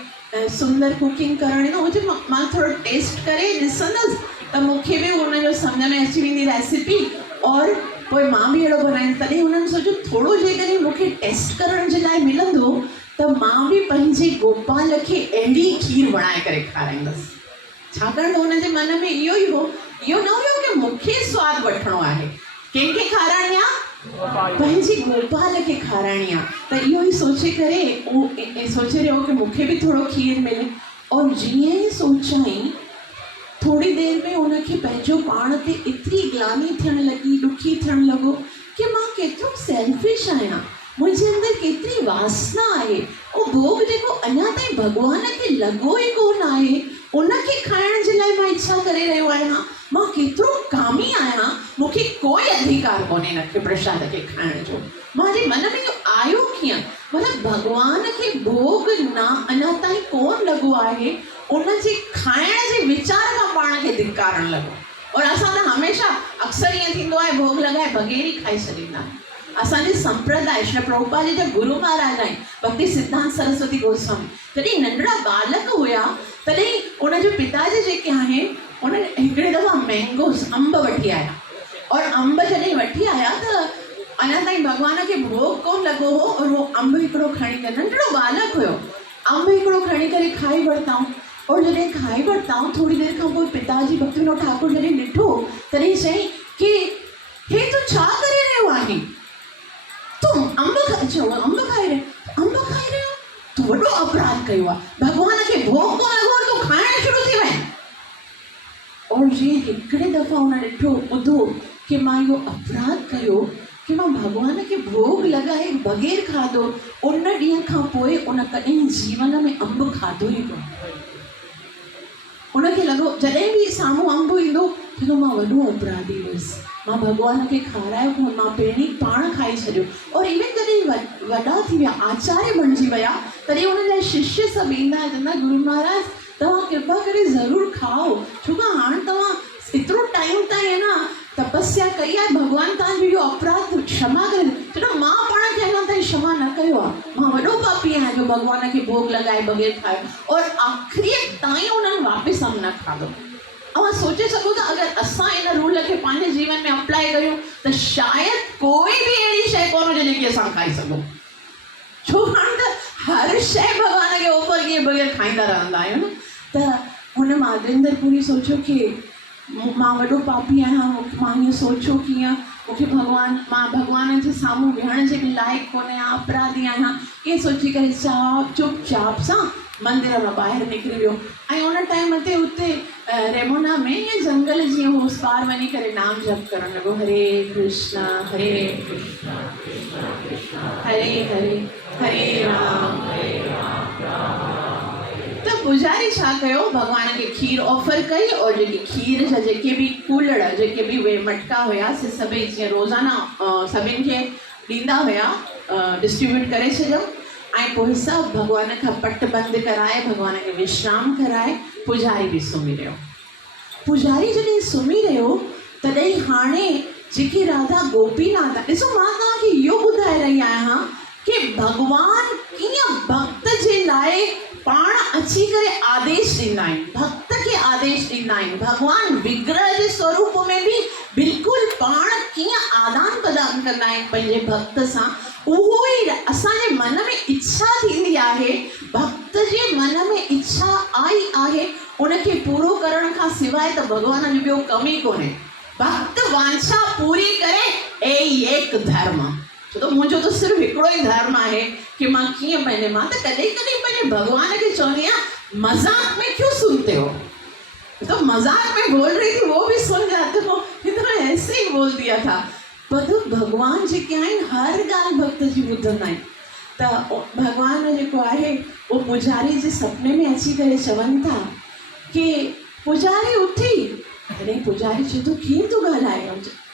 सुंदर कुकिंग करणु न हुजे, मां थोरो टेस्ट करे ॾिसंदसि त मूंखे बि हुनजो सम्झ में अची वेंदी रेसिपी, और पोइ मां बि अहिड़ो बनाईंदमि। तॾहिं हुननि सोचियो थोरो जेकॾहिं मूंखे टेस्ट करण जे लाइ मिलंदो त मां बि पंहिंजे गोपाल खे अहिड़ी खीर बणाए करे खाराईंदसि। छाकाणि त हुनजे मन में इहो ई हो, इहो न हुयो कि मूंखे सवादु वठिणो आहे, कंहिंखे खाराइणी आहे, पंहिंजे गोपाल खे खाराइणी आहे। त इहो ई सोचे करे उहो सोचे रहियो कि मूंखे बि थोरो खीर मिले। और जीअं ई सोचाई थोड़ी देर में उनखे पंहिंजो पाण ते एतिरी ग्लानी थियणु लॻी, ॾुखी थियणु लॻो कि मां केतिरो सेल्फिश आहियां, मुंहिंजे अंदरि केतिरी वासना आहे। उहो भोग जेको अञा ताईं भॻवान खे लॻो ई कोन आहे उनखे खाइण जे लाइ मां इच्छा करे रहियो आहियां। मां केतिरो कामी आहियां, मूंखे कोई अधिकार कोन्हे हिनखे प्रसाद खे खाइण जो। मुंहिंजे मन में इहो आयो कीअं, मतिलबु भॻवान खे भोग न अञा ताईं कोन लॻो आहे, उनजे खाइण जे वीचार खां पाण खे धिकारणु लॻो। और असां त हमेशह अक्सर ईअं थींदो आहे भोग लॻाए बग़ैर ई खाई छॾींदा आहियूं। असांजे संप्रदाय श्री प्रभुपाद जी जा गुरु महाराज आहिनि भक्ति सिद्धांत सरस्वती गोस्वामी, जॾहिं नंढड़ा बालक हुया तॾहिं उनजो पिताजी जेके आहिनि उन्हनि हिकिड़े दफ़ा मैंगोस अंब वठी आया। और अंब जॾहिं वठी आया त अञा ताईं भॻवान खे भोग कोन लॻो हो, और उहो अंब हिकिड़ो खणी करे, नंढड़ो बालक हुयो, अंब हिकिड़ो खणी करे खाई वरिताऊं। और जॾहिं खाई वरिताऊं थोरी देरि खां पोइ पिताजी भक्ति विनोद ठाकुर जॾहिं ॾिठो तॾहिं चई कि हे तूं छा करे रहियो आहे, तूं अंब खाई रहियो, तूं वॾो अपराध कयो आहे, भॻवान खे भोग कोन लॻो और तूं खाइण शुरू थी वएं। और जीअं हिकिड़े दफ़ा हुन ॾिठो ॿुधो कि मां इहो अपराध कयो कि मां भॻवान खे भोग लॻाए बग़ैर खाधो, उन ॾींहं खां पोइ उन कॾहिं जीवन में अंब खाधो ई कोन। उनखे लॻो जॾहिं बि साम्हूं अंब ईंदो चवंदो मां वॾो अपराधी हुयुसि, मां भॻवान खे खारायो कोन, मां पहिरीं पाण खाई छॾियो। और इवन जॾहिं वॾा थी विया, आचार्य बणिजी विया, तॾहिं उन्हनि जा शिष्य सभु ईंदा चवंदा गुरु महाराज तव्हां कृपा करे ज़रूरु खाओ, छो कि हाणे तव्हां एतिरो टाइम ताईं न तपस्या कई आहे, भॻवानु तव्हांजो इहो अपराध क्षमा करे। चवंदा मां पाण खे अञा ताईं क्षमा न कयो आहे, मां वॾो पापी आहियां जो भॻवान खे भोग लॻाए बग़ैर खायो। और आख़िरी ताईं उन्हनि वापसि अंब न खाधो। अवां सोचे सघो था अगरि असां इन रूल खे पंहिंजे जीवन में अप्लाई करियूं त शायदि कोई बि अहिड़ी शइ कोन हुजे जेकी असां खाई सघूं, छाकाणि त हर शइ भॻवान खे ऑफर किए बग़ैर खाईंदा रहंदा आहियूं न। त हुन माधवेंद्र पुरी सोचियो कि मां वॾो पापी आहियां, मां हीअं सोचियो कीअं, मूंखे मां भॻवान जे साम्हूं विहण जे बि लाइक़ु कोन आहियां, अपराधी आहियां, ईअं सोची करे चुपचाप सां मंदर मां ॿाहिरि निकिरी वियो। ऐं उन टाइम ते उते रेमोना में ईअं जंगल जीअं हो उस पार वञी करे नाम जप करणु लॻो, हरे कृष्णा हरे हरे हरे हरे राम। त पुजारी छा कयो, भॻवान खे खीर ऑफर कई, और जेकी खीर जा जेके बि कूलड़ जेके बि उहे मटका हुया से सभई जीअं रोज़ाना सभिनि खे ॾींदा हुया, डिस्ट्रीब्यूट करे छॾियो। ऐं पोइ सभु भॻवान खां पट बंदि कराए भॻवान खे विश्राम कराए पुजारी बि सुम्ही रहियो। पुजारी जॾहिं सुम्ही रहियो तॾहिं हाणे जेके राधा गोपीनाथ, ॾिसो मां तव्हांखे इहो ॿुधाए रही रही आहियां कि भगवान कीअं भक्त जे लाइ पाण अची करे आदेश ॾींदा आहिनि, भक्त खे आदेश ॾींदा आहिनि। भगवान विग्रह जे स्वरूप में बि बिल्कुलु पाण कीअं आदान प्रदान कंदा आहिनि पंहिंजे भक्त सां, उहो ई असांजे मन में इच्छा थींदी आहे। भक्त जे मन में इच्छा आई आहे, उनखे पूरो करण खां सवाइ त भगवान जो ॿियो कम ई कोन्हे। भक्त वांछा पूरी करे ए एक धर्म, छो त मुंहिंजो त सिर्फ़ु हिकिड़ो ई धर्म आहे कि मां कीअं पंहिंजे, मां त कॾहिं कॾहिं पंहिंजे भगवान खे चवंदी आहियां मज़ाक में क्यों सुनते हो, तो मजाक में बोल रही थी वो भी सुन जाते हो, इतना ऐसे ही बोल दिया था। पर भगवान जेके आहिनि हर ॻाल्हि भक्त जी ॿुधंदा आहिनि। त भगवान जेको आहे उहो पुजारी जे सपने में अची करे चवनि था कि पुजारी उथी, तॾहिं पुजारी चए थो कीअं थो ॻाल्हाए,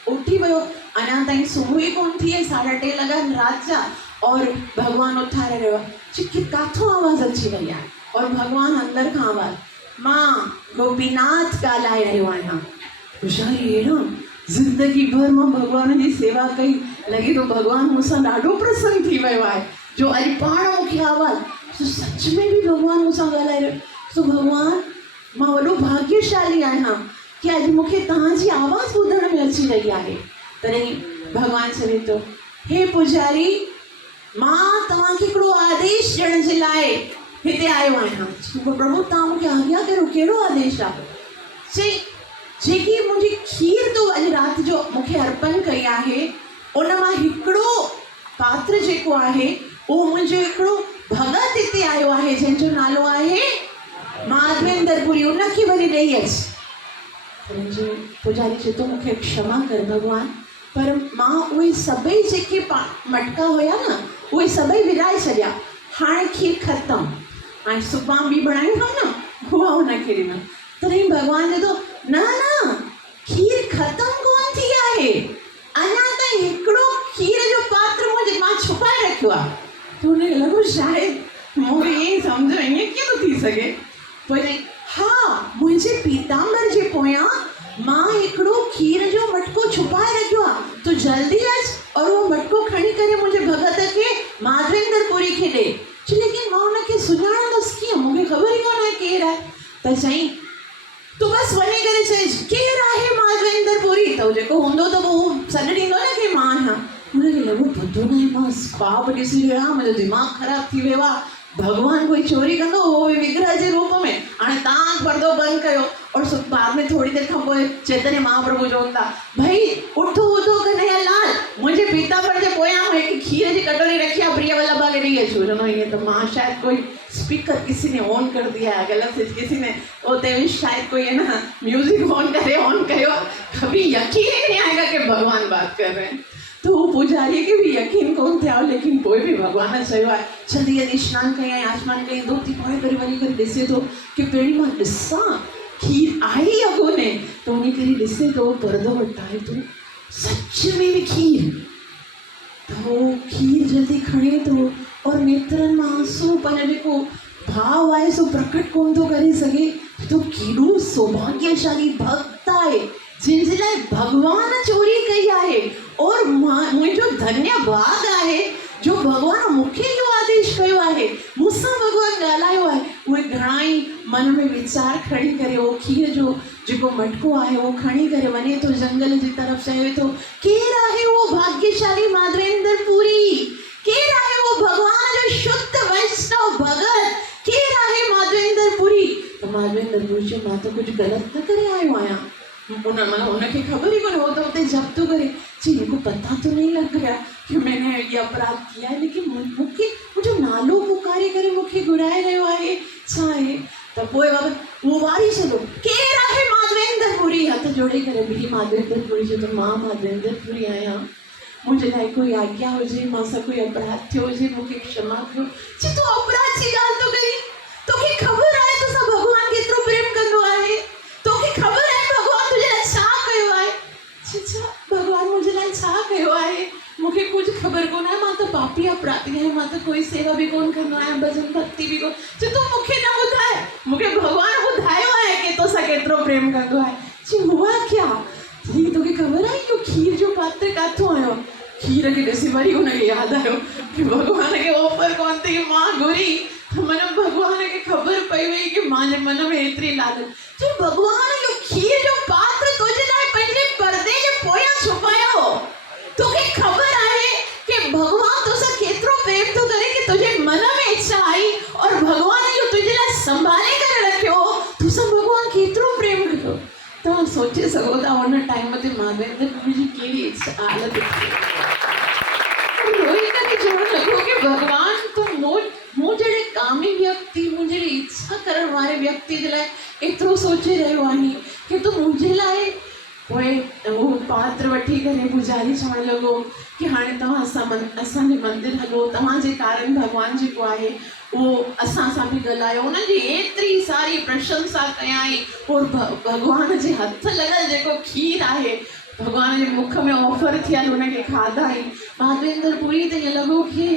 उथी वियो, अञा ताईं सुबुह ई कोन थी, 3:30 लॻा राति जा, और भगवान उथारे रहियो आहे। चिकी काथों आवाज़ अची रही आहे, और भगवान अंदर खां आवाज़, मां गोपीनाथ ॻाल्हाए रहियो आहियां। पुजारी अहिड़ो ज़िंदगी भर मां भगवान जी सेवा कई, लॻे थो भगवान मूंसां ॾाढो प्रसन्न थी वियो आहे जो अॼु पाण मूंखे आवाज़, तो सच में बि भगवान मूंसां ॻाल्हाए रहियो। तो भगवान मां वॾो भाग्यशाली आहियां कि अॼु मूंखे तव्हांजी आवाज़ ॿुधण में अची रही आहे। तॾहिं भगवान चवे थो, हे पुजारी, मां तव्हांखे हिकिड़ो आदेश ॾियण जे लाइ हिते आयो आहियां। प्रभु तव्हां मूंखे आज्ञा कयो, कहिड़ो आदेश आहे? चई, जेकी मुंहिंजी खीर तो अॼु राति जो मूंखे अर्पण कई आहे, उन मां हिकिड़ो पात्र जेको आहे उहो मुंहिंजो हिकिड़ो भगत हिते आयो आहे जंहिंजो नालो आहे माधवेंद्रपुरी, उनखे वरी ॾेई अच। पुजारी चए थो, मूंखे क्षमा कर भगवान, पर मां उहे सभई जेके मटका हुया न उहे सभई विराए छॾिया, हाणे खीर ख़तमु, हाणे सुभाणे बि बणाईंदमि न, उहा उनखे ॾिना। तॾहिं भगवान चए थो, न न, खीर ख़तमु कोन थी आहे, अञा ताईं हिकिड़ो खीर जो पात्र मां छुपाए रखियो आहे। त हुनखे लॻो शायदि मूंखे ईअं सम्झ में ईअं कीअं थो थी सघे। पोइ हा, मुंहिंजे पीताम्बर जे पोयां मां हिकिड़ो खीर जो मटको छुपाए रखियो आहे, तूं जल्दी अच और उहो मटको खणी करे मुंहिंजे भगत खे माधवेंद्रपुरी खे ॾे। लेकिन मां हुनखे सुञाणंदसि कीअं, मूंखे ख़बर ई कोन आहे केरु आहे। त चई, तूं बसि वञी करे चइसि केरु आहे माधवेंद्रपुरी, त जेको हूंदो त उहो सॾु ॾींदो न कि मां आहियां। हुनखे लॻो ॿुधो न आहे, मां ख्वाब ॾिसी रहियो आहियां, मुंहिंजो दिमाग़ु ख़राबु थी वियो आहे, भगवान कोई चोरी कंदो उहो विग्रह जे रूप में। हाणे तव्हां पर्दो बंदि कयो, और बाद में थोड़ी देरि खां पोइ चैतन्य महाप्रभु चवनि था, भई उठो उथो कन्हैया लाल, मुंहिंजे पीताम्बर जे पोयां हिकु खीर जी कटोरी रखी आहे, प्रिय वल्लभा खे ॾेई अचो। चवंदो ईअं त मां शायद कोई स्पीकर किसी ने ऑन कर दिया है, गलत से किसी ने होते शायद कोई है ना म्यूजिक ऑन करो, कभी यकीन ही नहीं आएगा कि भगवान बात कर रहे हैं। तो वो पुजारी खे बि यकीन कोन थियो, लेकिन पोइ बि भगवान चयो आहे, जल्दी जल्दी सनानु कयईं, आसमान कयईं, धोती पाए करे वञी करे ॾिसे थो कि पहिरीं मां ॾिसां खीर आई अॻो ने, त वञी करे ॾिसे थो, पर्दो हटाए थो, सच में बि खीर। त उहो खीर जल्दी खणे थो, और नेत्रनि मां आंसू, पंहिंजो जेको भाव आहे सो प्रकट कोन थो करे सघे। तो केॾो सौभाग्यशाली भक्त आहे जंहिंजे लाइ भगवान चोरी कई आहे, और मुंहिंजो धन्य भाग आहे जो भगवान मूंखे इहो आदेश कयो आहे, मूंसां भगवान ॻाल्हायो आहे। उहे घणाई मन में वीचार खणी करे उहो खीर जो जेको मटको आहे उहो खणी करे वञे थो जंगल जी तरफ़, चवे थो, केरु आहे उहो भाग्यशाली माधवेंद्रपुरी, केरु आहे उहो भगवान जो शुद्ध वैष्णव भगत, केरु आहे माधवेंद्रपुरी। त माधवेंद्रपुरी चयो, मां त कुझु ग़लति न करे आयो आहियां। उनखे ख़बर ही कोन्हे, हो तो उते जब तो करे, जी मेरे पता तो नहीं लग रहा कि मैंने ये अपराध किया है, लेकिन मूंखे मुंहिंजो नालो पुकारे करे मूंखे घुराए रहियो आहे, छा आहे? त पोइ उहो वारी छॾो, केरु आहे माधवेंद्रपुरी, हथ जोड़े करे बीही माधवेंद्रपुरी चयो, मां माधवेंद्रपुरी आहियां, मुंहिंजे लाइ कोई आज्ञा हुजे, मां सां कोई अपराध थियो हुजे, मूंखे क्षमा कयो। जी तूं अपराध जी ॻाल्हि थो करी, तोखे ख़बर आहे तोसां भगवान केतिरो प्रेम कंदो आहे, तोखे ख़बर आहे भगवान तुंहिंजे लाइ छा कयो आहे। छा भगवान मुंहिंजे लाइ छा कयो आहे, मूंखे कुझु ख़बर कोन आहे, मां त पापी अपराधी आहियां, मां त कोई सेवा बि कोन कंदो आहियां, भॼन भक्ति बि कोन। चयो तूं मूंखे न ॿुधाए, मूंखे भगवान ॿुधायो आहे कि तोसां केतिरो प्रेम कंदो आहे। चई हुआ क्या, तोखे ख़बर आहे इहो खीर जो पात्र काथों आयो? खीर खे ॾिसी वरी हुनखे यादि आयो कि भॻवान खे ऑफर कोन थी मां घुरी त मन भॻवान खे ख़बर पई वई कि मुंहिंजे मन में एतिरी लालच जो भॻवान जो खीर जो पात्र तुंहिंजे लाइ पंहिंजे पर्दे जे पोयां छुपायो तोखे ख़बर आहे कि भॻवान तोसां केतिरो प्रेम थो करे कि तुंहिंजे मन में इच्छा आई और भॻवान जो तुंहिंजे लाइ संभाले करे रखियो तोसां भॻवान केतिरो प्रेम कयो तव्हां सोचे सघो था हुन टाइम ते माधवेंद्र प्रभु जी कहिड़ी हालत रोई करे चवणु लॻो कि भॻवान तूं मूं जहिड़े कामी व्यक्ति मूं जहिड़ी इच्छा करण वारे व्यक्ति जे लाइ एतिरो सोचे रहियो आहीं कि तूं मुंहिंजे लाइ पोइ उहो पात्र वठी करे पुजारी चवणु लॻो कि हाणे तव्हां असांजे मंदिर हलो तव्हांजे कारण भॻवान जेको आहे उहो असां सां बि ॻाल्हायो उन्हनि जी एतिरी सारी प्रशंसा कयाई और भॻवान जे हथ लॻल जेको खीर आहे भॻवान जे मुख में ऑफर थियल हुनखे खाधाई माधवेंद्र पुरी त ईअं लॻो कि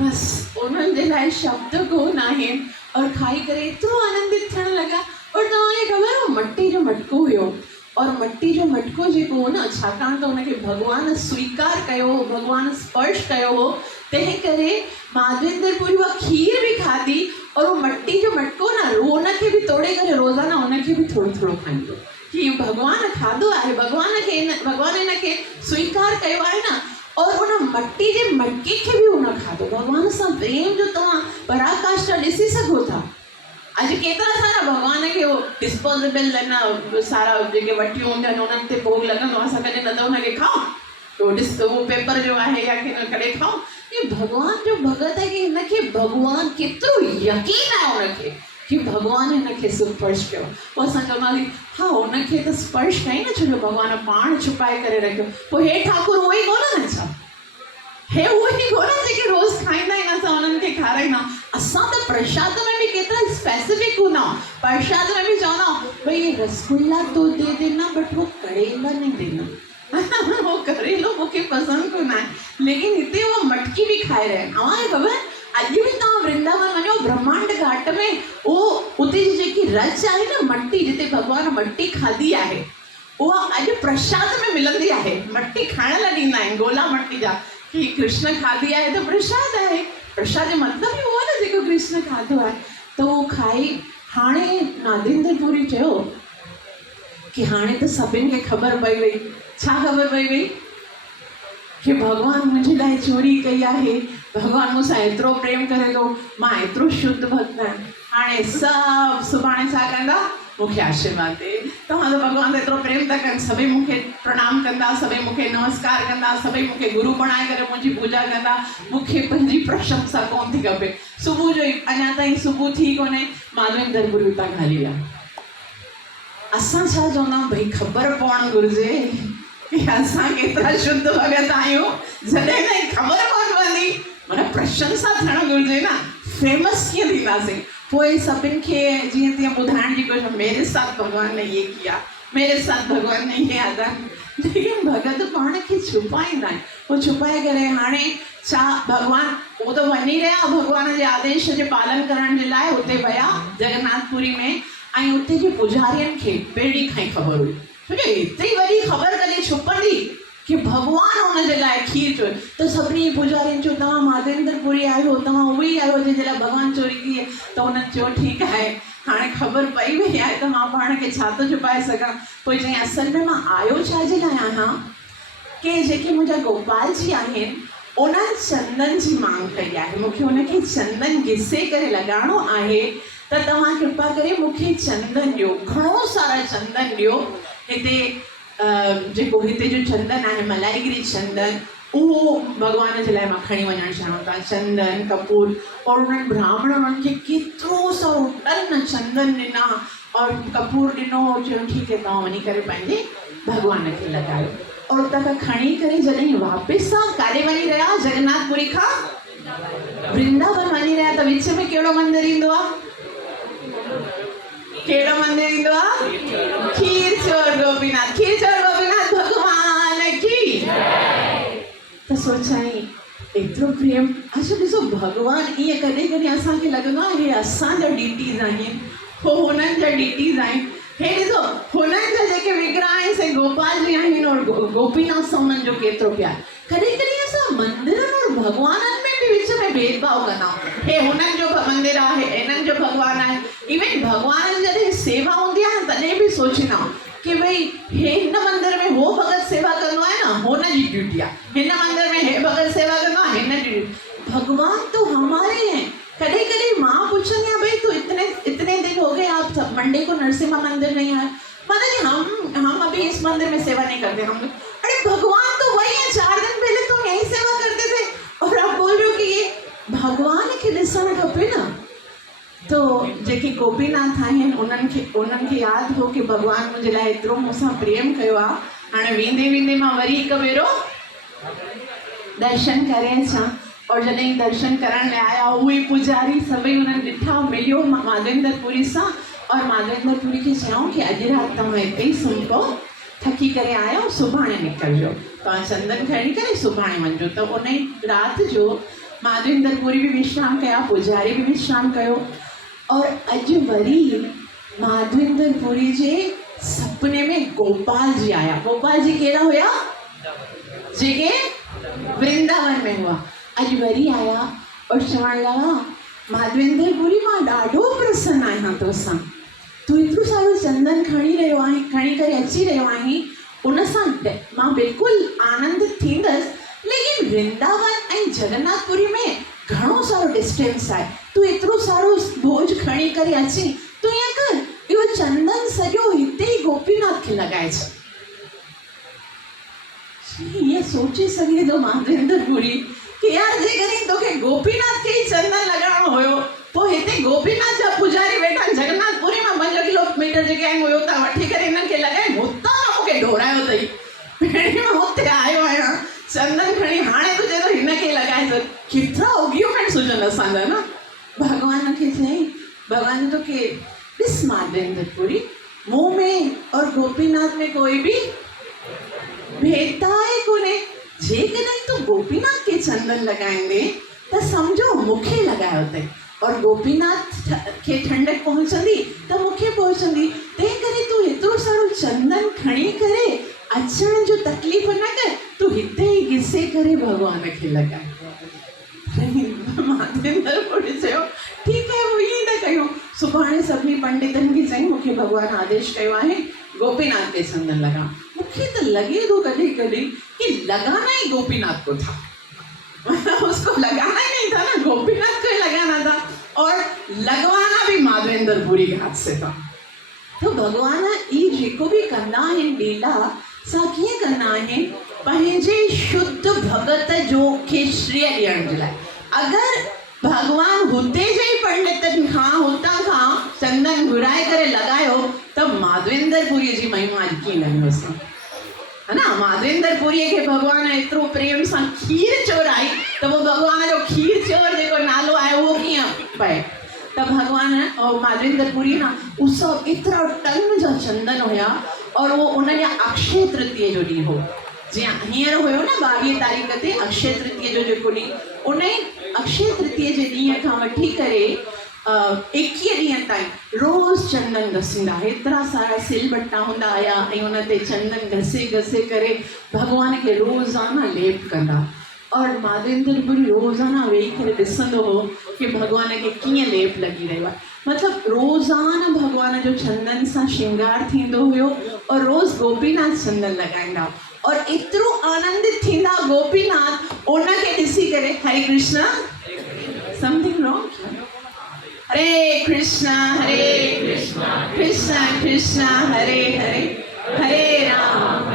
बसि उन्हनि जे लाइ शब्द कोन आहिनि और खाई करे एतिरो आनंदित थियणु लॻा और तव्हांखे ख़बर हो मटी जो मटको हुयो और मट्टी जो मटको जेको हो न छाकाणि त हुनखे भॻवान स्वीकार कयो हो भॻवान स्पर्श कयो हो तंहिं करे माधवेंद्र पुरी उहा खीर बि खाधी और उहो मट्टी जो मटको न हुनखे बि तोड़े करे रोज़ाना हुनखे बि थोरो थोरो खाईंदो कि भॻवान खाधो आहे भॻवान हिनखे स्वीकार कयो आहे न और उन मट्टी जे मटके खे बि हुन खाधो भॻवान सां प्रेम जो तव्हां पराकाष्ठा ॾिसी सघो था अॼु केतिरा सारा भॻवान खे उहो डिस्पोजेबल न सारा जेके वटियूं हूंदियूं आहिनि उन्हनि ते भोग लॻंदो आहे असां कॾहिं न त हुनखे खाऊं उहो पेपर जो आहे या कॾहिं खाऊं कि भॻवान जो भॻत आहे कि हिनखे भॻवान केतिरो यकीन आहे हुनखे कि भॻवान हिनखे स्पर्श कयो पोइ असां चवंदासीं हा हुनखे त स्पर्श कई न छो जो भॻवान पाण छुपाए करे रखियो पोइ हे ठाकुर उहो ई कोन न छा हे उहो ई कोन जेके रोज़ खाईंदा आहिनि असां उन्हनि खे खाराईंदा असां त प्रसाद में बि केतिरा स्पेसिफिक हूंदा आहियूं प्रसाद में बि चवंदा आहियूं भई ये रसगुल्ला तो दे देना बट वो करेला नहीं देना वो करेलो मूंखे पसंदि कोन आहे लेकिन हिते उहो मटकी बि खाए रहिया आहिनि तव्हांखे ख़बर अॼु बि तव्हां वृंदावन वञो ब्रह्मांड घाट में उहो उते जी जेकी रच आहे न मट्टी जिते भॻवान मट्टी खाधी आहे उहा अॼु प्रसाद में मिलंदी आहे मट्टी खाइण लाइ ॾींदा आहिनि गोला मट्टी जा कि कृष्ण खाधी आहे त प्रसाद आहे प्रसाद जो मतिलबु ई उहो आहे न जेको कृष्ण खाधो आहे त उहो खाई हाणे नादेंद्र पुरी चयो कि हाणे त सभिनि खे ख़बर पई वई छा ख़बर पई वई कि भॻवान मुंहिंजे लाइ चोरी कई आहे भॻवान मूंसां एतिरो प्रेम करे थो मां एतिरो शुद्ध भक्त आहियां हाणे सभु सुभाणे छा कंदा मूंखे आशीर्वाद ॾे तव्हां त भॻवान एतिरो प्रेम था कनि सभई मूंखे प्रणाम कंदा सभई मूंखे नमस्कार कंदा सभई मूंखे गुरु बणाए करे मुंहिंजी पूजा कंदा मूंखे पंहिंजी प्रशंसा कोन थी खपे सुबुह जो ई अञा ताईं सुबुह थी कोन्हे माधवेंद्र पुरी उतां हली विया असां छा चवंदा आहियूं भई ख़बर पवणु घुरिजे कि असां केतिरा शुद्ध भॻत आहियूं जॾहिं ताईं ख़बर कोन पवंदी माना प्रशंसा थियणु घुरिजे न फेमस कीअं थींदासीं पोइ सभिनि खे जीअं तीअं ॿुधाइण जी कोशिशि मेरे साथ भॻवान ने ये किया मेरे साथ भॻवान ने ये अदा लेकिन भॻत पाण खे छुपाईंदा आहिनि पोइ छुपाए करे हाणे छा भॻवान उहो त वञी रहिया भॻवान जे आदेश जे पालन करण जे लाइ हुते विया जगन्नाथपुरी में ऐं उते जे पुजारियुनि खे पहिरीं खां ई ख़बर हुई छो जो एतिरी वॾी ख़बर कॾहिं छुपंदी कि भॻवान हुनजे लाइ खीर चयो त सभिनी पुजारियुनि चयो तव्हां माधवेंद्र पुरी आहियो तव्हां उहो ई आहियो जंहिंजे लाइ भॻवान चोरी कई आहे त हुननि चयो ठीकु आहे हाणे ख़बर पई वई आहे त मां पाण खे छा थो छुपाए सघां पोइ चई असल में मां आयो छाजे लाइ आहियां कि जेके मुंहिंजा गोपाल जी आहिनि उन्हनि चंदन जी मांग कई आहे मूंखे उनखे चंदन घिसे करे लॻाइणो आहे त तव्हां कृपा करे मूंखे चंदन ॾियो घणो सारा चंदन ॾियो हिते जेको हिते जो चंदन आहे मलाईगिरी चंदन उहो भॻवान जे लाइ मां खणी वञणु चाहियां था चंदन कपूर और उन्हनि ब्राह्मण उन्हनि खे केतिरो सारो टन चंदन ॾिना और कपूर ॾिनो चयो ठीकु आहे तव्हां वञी करे पंहिंजे भॻवान खे लॻायो और उतां खां खणी करे जॾहिं वापसि सां काॾे वञी रहिया जगन्नाथपुरी खां वृंदावन वञी रहिया त विच में कहिड़ो मंदरु ईंदो आहे कहिड़ो मंदिर ईंदो आहे खीर चोर गोपीनाथ भॻवान की त सोचाई एतिरो प्रेम अच्छा ॾिसो भॻवान ईअं कॾहिं कॾहिं असांखे लॻंदो आहे हे असांजा डीटीज़ आहिनि हो हुननि जा डीटीज़ आहिनि हे ॾिसो हुननि जा जेके विग्रह आहिनि से गोपाल जी आहिनि और गोपीनाथ सां हुननि जो केतिरो प्यार कॾहिं कॾहिं असां मंदिरनि और भॻवाननि में बि विच में भेदभाव कंदा आहियूं। हे हुननि जो मंदिर आहे, हिननि जो भॻवानु आहे। इवन भॻवान जॾहिं सेवा हूंदी आहे तॾहिं बि सोचींदा आहियूं कि भई हे हिन मंदिर में हो भगत सेवा कंदो आहे न, हुन जी ड्यूटी आहे, हिन मंदिर में हे भगत सेवा कंदो आहे, हिन जी। भगवान तो हमारे हैं। कभी कभी माँ पूछती है भाई तो इतने दिन हो गए आप सब मंडे को नरसिम्हा मंदिर नहीं आए। माता जी हम अभी इस मंदिर में सेवा नहीं करते। हम अरे भगवान तो वही है, 4 दिन पहले तुम यही सेवा करते थे और आप बोल रहे हो कि ये भगवान खे ॾिसणु खपे न। तो जेके गोपीनाथ आहिनि उन्हनि खे यादि हो कि भगवान मुंहिंजे लाइ एतिरो मूंसां प्रेम कयो आहे, हाणे वेंदे वेंदे मां वरी हिकु भेरो दर्शन करे अचां। और जॾहिं दर्शन करण लाइ आया उहे पुजारी सभई उन्हनि ॾिठा, मिलियो माधवेंद्र पुरी सां और माधवेंद्र पुरी खे चयऊं कि अॼु राति तव्हां हिते ई सुम्ही पओ, थकी करे आया सुभाणे निकिरजो, तव्हां चंदन खणी करे सुभाणे वञिजो। त उन ई राति जो माधवेंद्र पुरी बि विश्राम कया, पुजारी बि विश्राम कयो। और अॼु वरी माधवेंद्र पुरी जे सपने में गोपाल जी आया। गोपाल जी कहिड़ा हुया? जेके वृंदावन में हुआ। अॼु वरी आया और चवण लॻा माधवेंद्र पुरी मां ॾाढो प्रसन्न आहियां तोसां, तूं एतिरो सारो चंदन खणी करे अची रहियो आहीं, उन सां मां बिल्कुलु आनंदित थींदसि। लेकिन वृंदावन ऐं जगन्नाथपुरी में घणो सारो डिस्टेंस आहे, तूं एतिरो सारो बोझ खणी करे अची, तूं ईअं कर इहो चंदन सॼो हिते ई गोपीनाथ खे लॻाए छॾ। ये सोचे सघे थो माधवेंद्र पुरी कि यार जेकॾहिं तोखे गोपीनाथ खे ई चंदन लॻाइणो हुयो, पोइ हिते गोपीनाथ जा पुजारी वेठा जगन्नाथपुरी में 5 किलोमीटर जेके आहिनि उहे उतां वठी करे हिननि खे लॻाइनि, हुतां मूंखे ढोरायो अथई, पहिरीं मां हुते आयो आहियां चंदन खणी, हाणे तुंहिंजे तो हिन खे लॻाए थो। केतिरा आर्ग्यूमेंट्स हुजनि असांजा न। भॻवान खे चई, भॻवान तोखे ॾिस माधवेंद्र पुरी, मूं में और गोपीनाथ में कोई भी भेदता है कोने। जेकॾहिं तूं गोपीनाथ खे चंदन लॻाईंदे त सम्झो मूंखे लॻायो अथई, और गोपीनाथ खे ठंडक पहुचंदी त मूंखे पहुचंदी। तंहिं करे तूं एतिरो सारो चंदन खणी करे अचण जो तकलीफ़ न कर, तूं हिते ई घिसे करे भॻवान खे लॻाए। माधवेंद्र पुरी चयो ठीकु आहे, उहो ईअं था कयूं। सुभाणे सभिनी पंडितनि खे चई मूंखे भॻवानु आदेश कयो आहे गोपीनाथ खे चंदन लॻा। मुझे तो लगे तो कभी कभी कि लगाना ही गोपीनाथ को था, उसको लगाना ही नहीं था ना, गोपीनाथ को ही लगाना था, और लगवाना भी माधवेंद्र पुरी के हाथ से था। तो भगवान ई जेको भी करना है लीला सा कीअं करना है, पंहिंजे शुद्ध भगत जो खे श्रेय ॾियण जे लाइ। अगर भगवान हुते जे पंडितनि खां हुतां खां चंदन घुराए करे लॻायो त माधवेंद्र पुरी जी महिमा कीअं लॻंदो असां, है ना। माधवेंद्र पुरी खे भगवान एतिरो प्रेम सां खीर चोराई त वो भगवान जो खीर चोर जेको नालो आहे उहो कीअं पए। त भगवान और माधवेंद्र पुरी ना उस सब एतिरा टन जा चंदन हुया, और वो उन जा अक्षय तृतीय जो ॾींहुं हो, जीअं हींअर हुयो न 22 तारीख़ ते अक्षय तृतीय जो जेको ॾींहुं, उन अक्षय तृतीय जे ॾींहं खां वठी करे 21 ॾींहं ताईं रोज़ चंदन घसींदा। एतिरा सारा सिलबट्टा हूंदा हुया ऐं उन ते चंदन घसे घसे करे भगवान खे रोज़ाना लेप कंदा। और माधवेंद्र पुरी रोज़ाना वेही करे ॾिसंदो हो कि भगवान खे कीअं लेप लॻी रहियो आहे। मतिलबु रोज़ाना भगवान जो चंदन सां श्रृंगार थींदो हुयो, और रोज़ गोपीनाथ चंदन लॻाईंदा, और एतिरो आनंदित थींदा गोपीनाथ उन खे ॾिसी करे। हरे कृष्णा, समथिंग रॉन्ग? हरे कृष्णा कृष्णा कृष्णा हरे हरे, हरे राम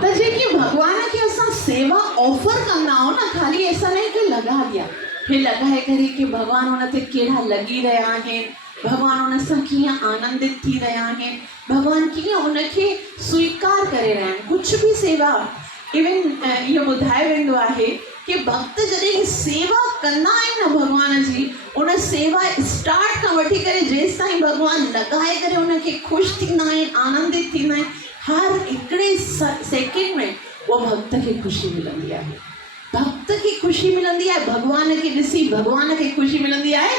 त जेकी भगवान खे असां सेवा ऑफर कंदा आहियूं न, ख़ाली ऐसा नहीं कि लॻा दिया, हे लॻाए करे कि भगवान उन ते कहिड़ा लॻी रहिया आहिनि, भगवान उन सां कीअं आनंदित थी रहिया आहिनि, भगवान कीअं उनखे स्वीकार करे रहिया आहिनि। कुझु बि सेवा, इवन इहो ॿुधायो वेंदो आहे कि भक्त जॾहिं सेवा कंदा आहिनि न भगवान जी, उन सेवा स्टार्ट खां वठी करे जेसि ताईं भगवान लॻाए करे उनखे ख़ुशि थींदा आहिनि, आनंदित थींदा आहिनि, हर हिकिड़े सेकेंड में उहो भक्त खे ख़ुशी मिलंदी आहे। भक्त की खुशी मिलंदी आहे भगवान खे ॾिसी भगवान खे खुशी मिलंदी आहे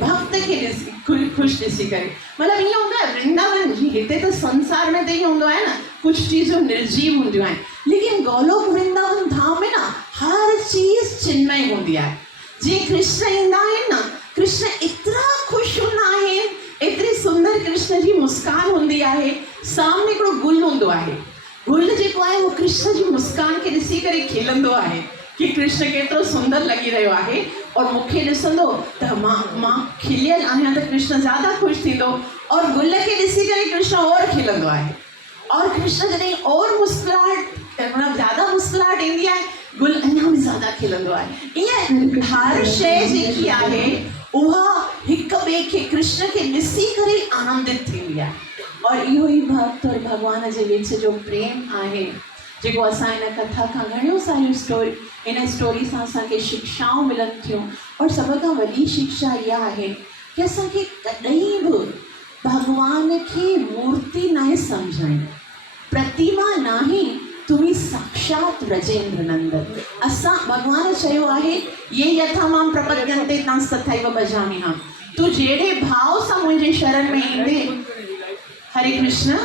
भक्त खे ॾिसी ख़ुशि ॾिसी करे मतिलबु ईअं हूंदो आहे वृंदावन जी हिते त संसार में त ईअं हूंदो आहे न कुझु चीज़ूं निर्जीव हूंदियूं आहिनि लेकिन गोलोक वृंदावन धाम में न हर चीज़ चिन्मय हूंदी आहे जीअं कृष्ण ईंदा आहिनि न कृष्ण एतिरा ख़ुशि हूंदा आहिनि एतिरी सुंदर कृष्ण जी मुस्कान हूंदी आहे सामने हिकिड़ो गुल हूंदो आहे गुल जेको आहे उहो कृष्ण जी मुस्कान खे ॾिसी करे खिलंदो आहे कि कृष्ण केतिरो सुंदर लॻी रहियो आहे और मूंखे ॾिसंदो त मां खिलियल आहियां त कृष्ण ज़्यादा ख़ुशि थींदो और गुल खे ॾिसी करे कृष्ण और खिलंदो आहे और कृष्ण जॾहिं और मुस्कुराहट मतिलबु ज़्यादा मुस्कुराहट ईंदी आहे गुल अञा बि ज़्यादा खिलंदो आहे ईअं हर शइ जेकी आहे उहा हिक ॿिए खे कृष्ण खे ॾिसी करे आनंदित थींदी आहे और इहो ई भक्त और भगवान जे विच जो प्रेम आहे जेको असां हिन कथा खां घणियूं सारियूं स्टोरी हिन स्टोरी सां असांखे शिक्षाऊं मिलनि थियूं और सभ खां वॾी शिक्षा इहा आहे कि असांखे कॾहिं बि भगवान खे मूर्ति नाहे सम्झणी प्रतिमा नाहे तुम्ही साक्षात ब्रजेंद्र नंदन असां भगवान चयो आहे ये यथा मां प्रपद्यन्ते तथैव भजाम्यहम् तू जहिड़े भाव सां मुंहिंजे शरण में ईंदे हरे कृष्ण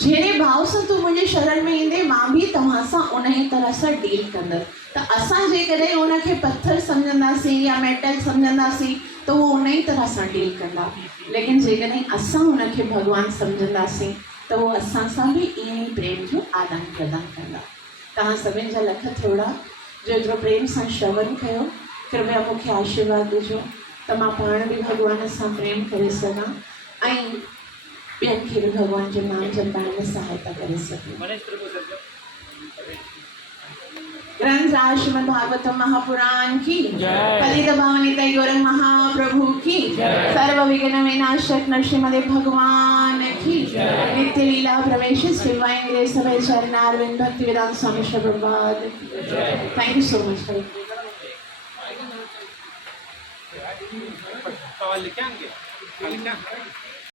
जहिड़े भाव सां तूं मुंहिंजे शरण में ईंदे मां बि तव्हां सां उन ई तरह सां डील कंदसि त असां जेकॾहिं उनखे पत्थर सम्झंदासीं या मेटल सम्झंदासीं त उहो उन ई तरह सां डील कंदा लेकिन जेकॾहिं असां उनखे भॻवानु सम्झंदासीं त उहो असां सां बि ईअं ई प्रेम जो आदान प्रदान कंदा तव्हां सभिनि जा लख थोड़ा जो एतिरो प्रेम सां श्रवण कयो कृपया मूंखे आशीर्वाद ॾिजो त मां पाण बि भॻवान सां प्रेम करे सघां ऐं ॿियनि खे बि भॻवान जो नाम जपाइण में सहायता करे सघूं ग्रंथ श्रीमद् भागवतम महापुराण की पतित पावन गौरंग महाप्रभु की सर्व विघ्न विनाशक नरसिंह भगवान की नित्य लीला प्रवेश शिवाय सभा चरणारविंद Bhaktivedanta Swami Prabhupada thank you so much सवाल लिखेंगे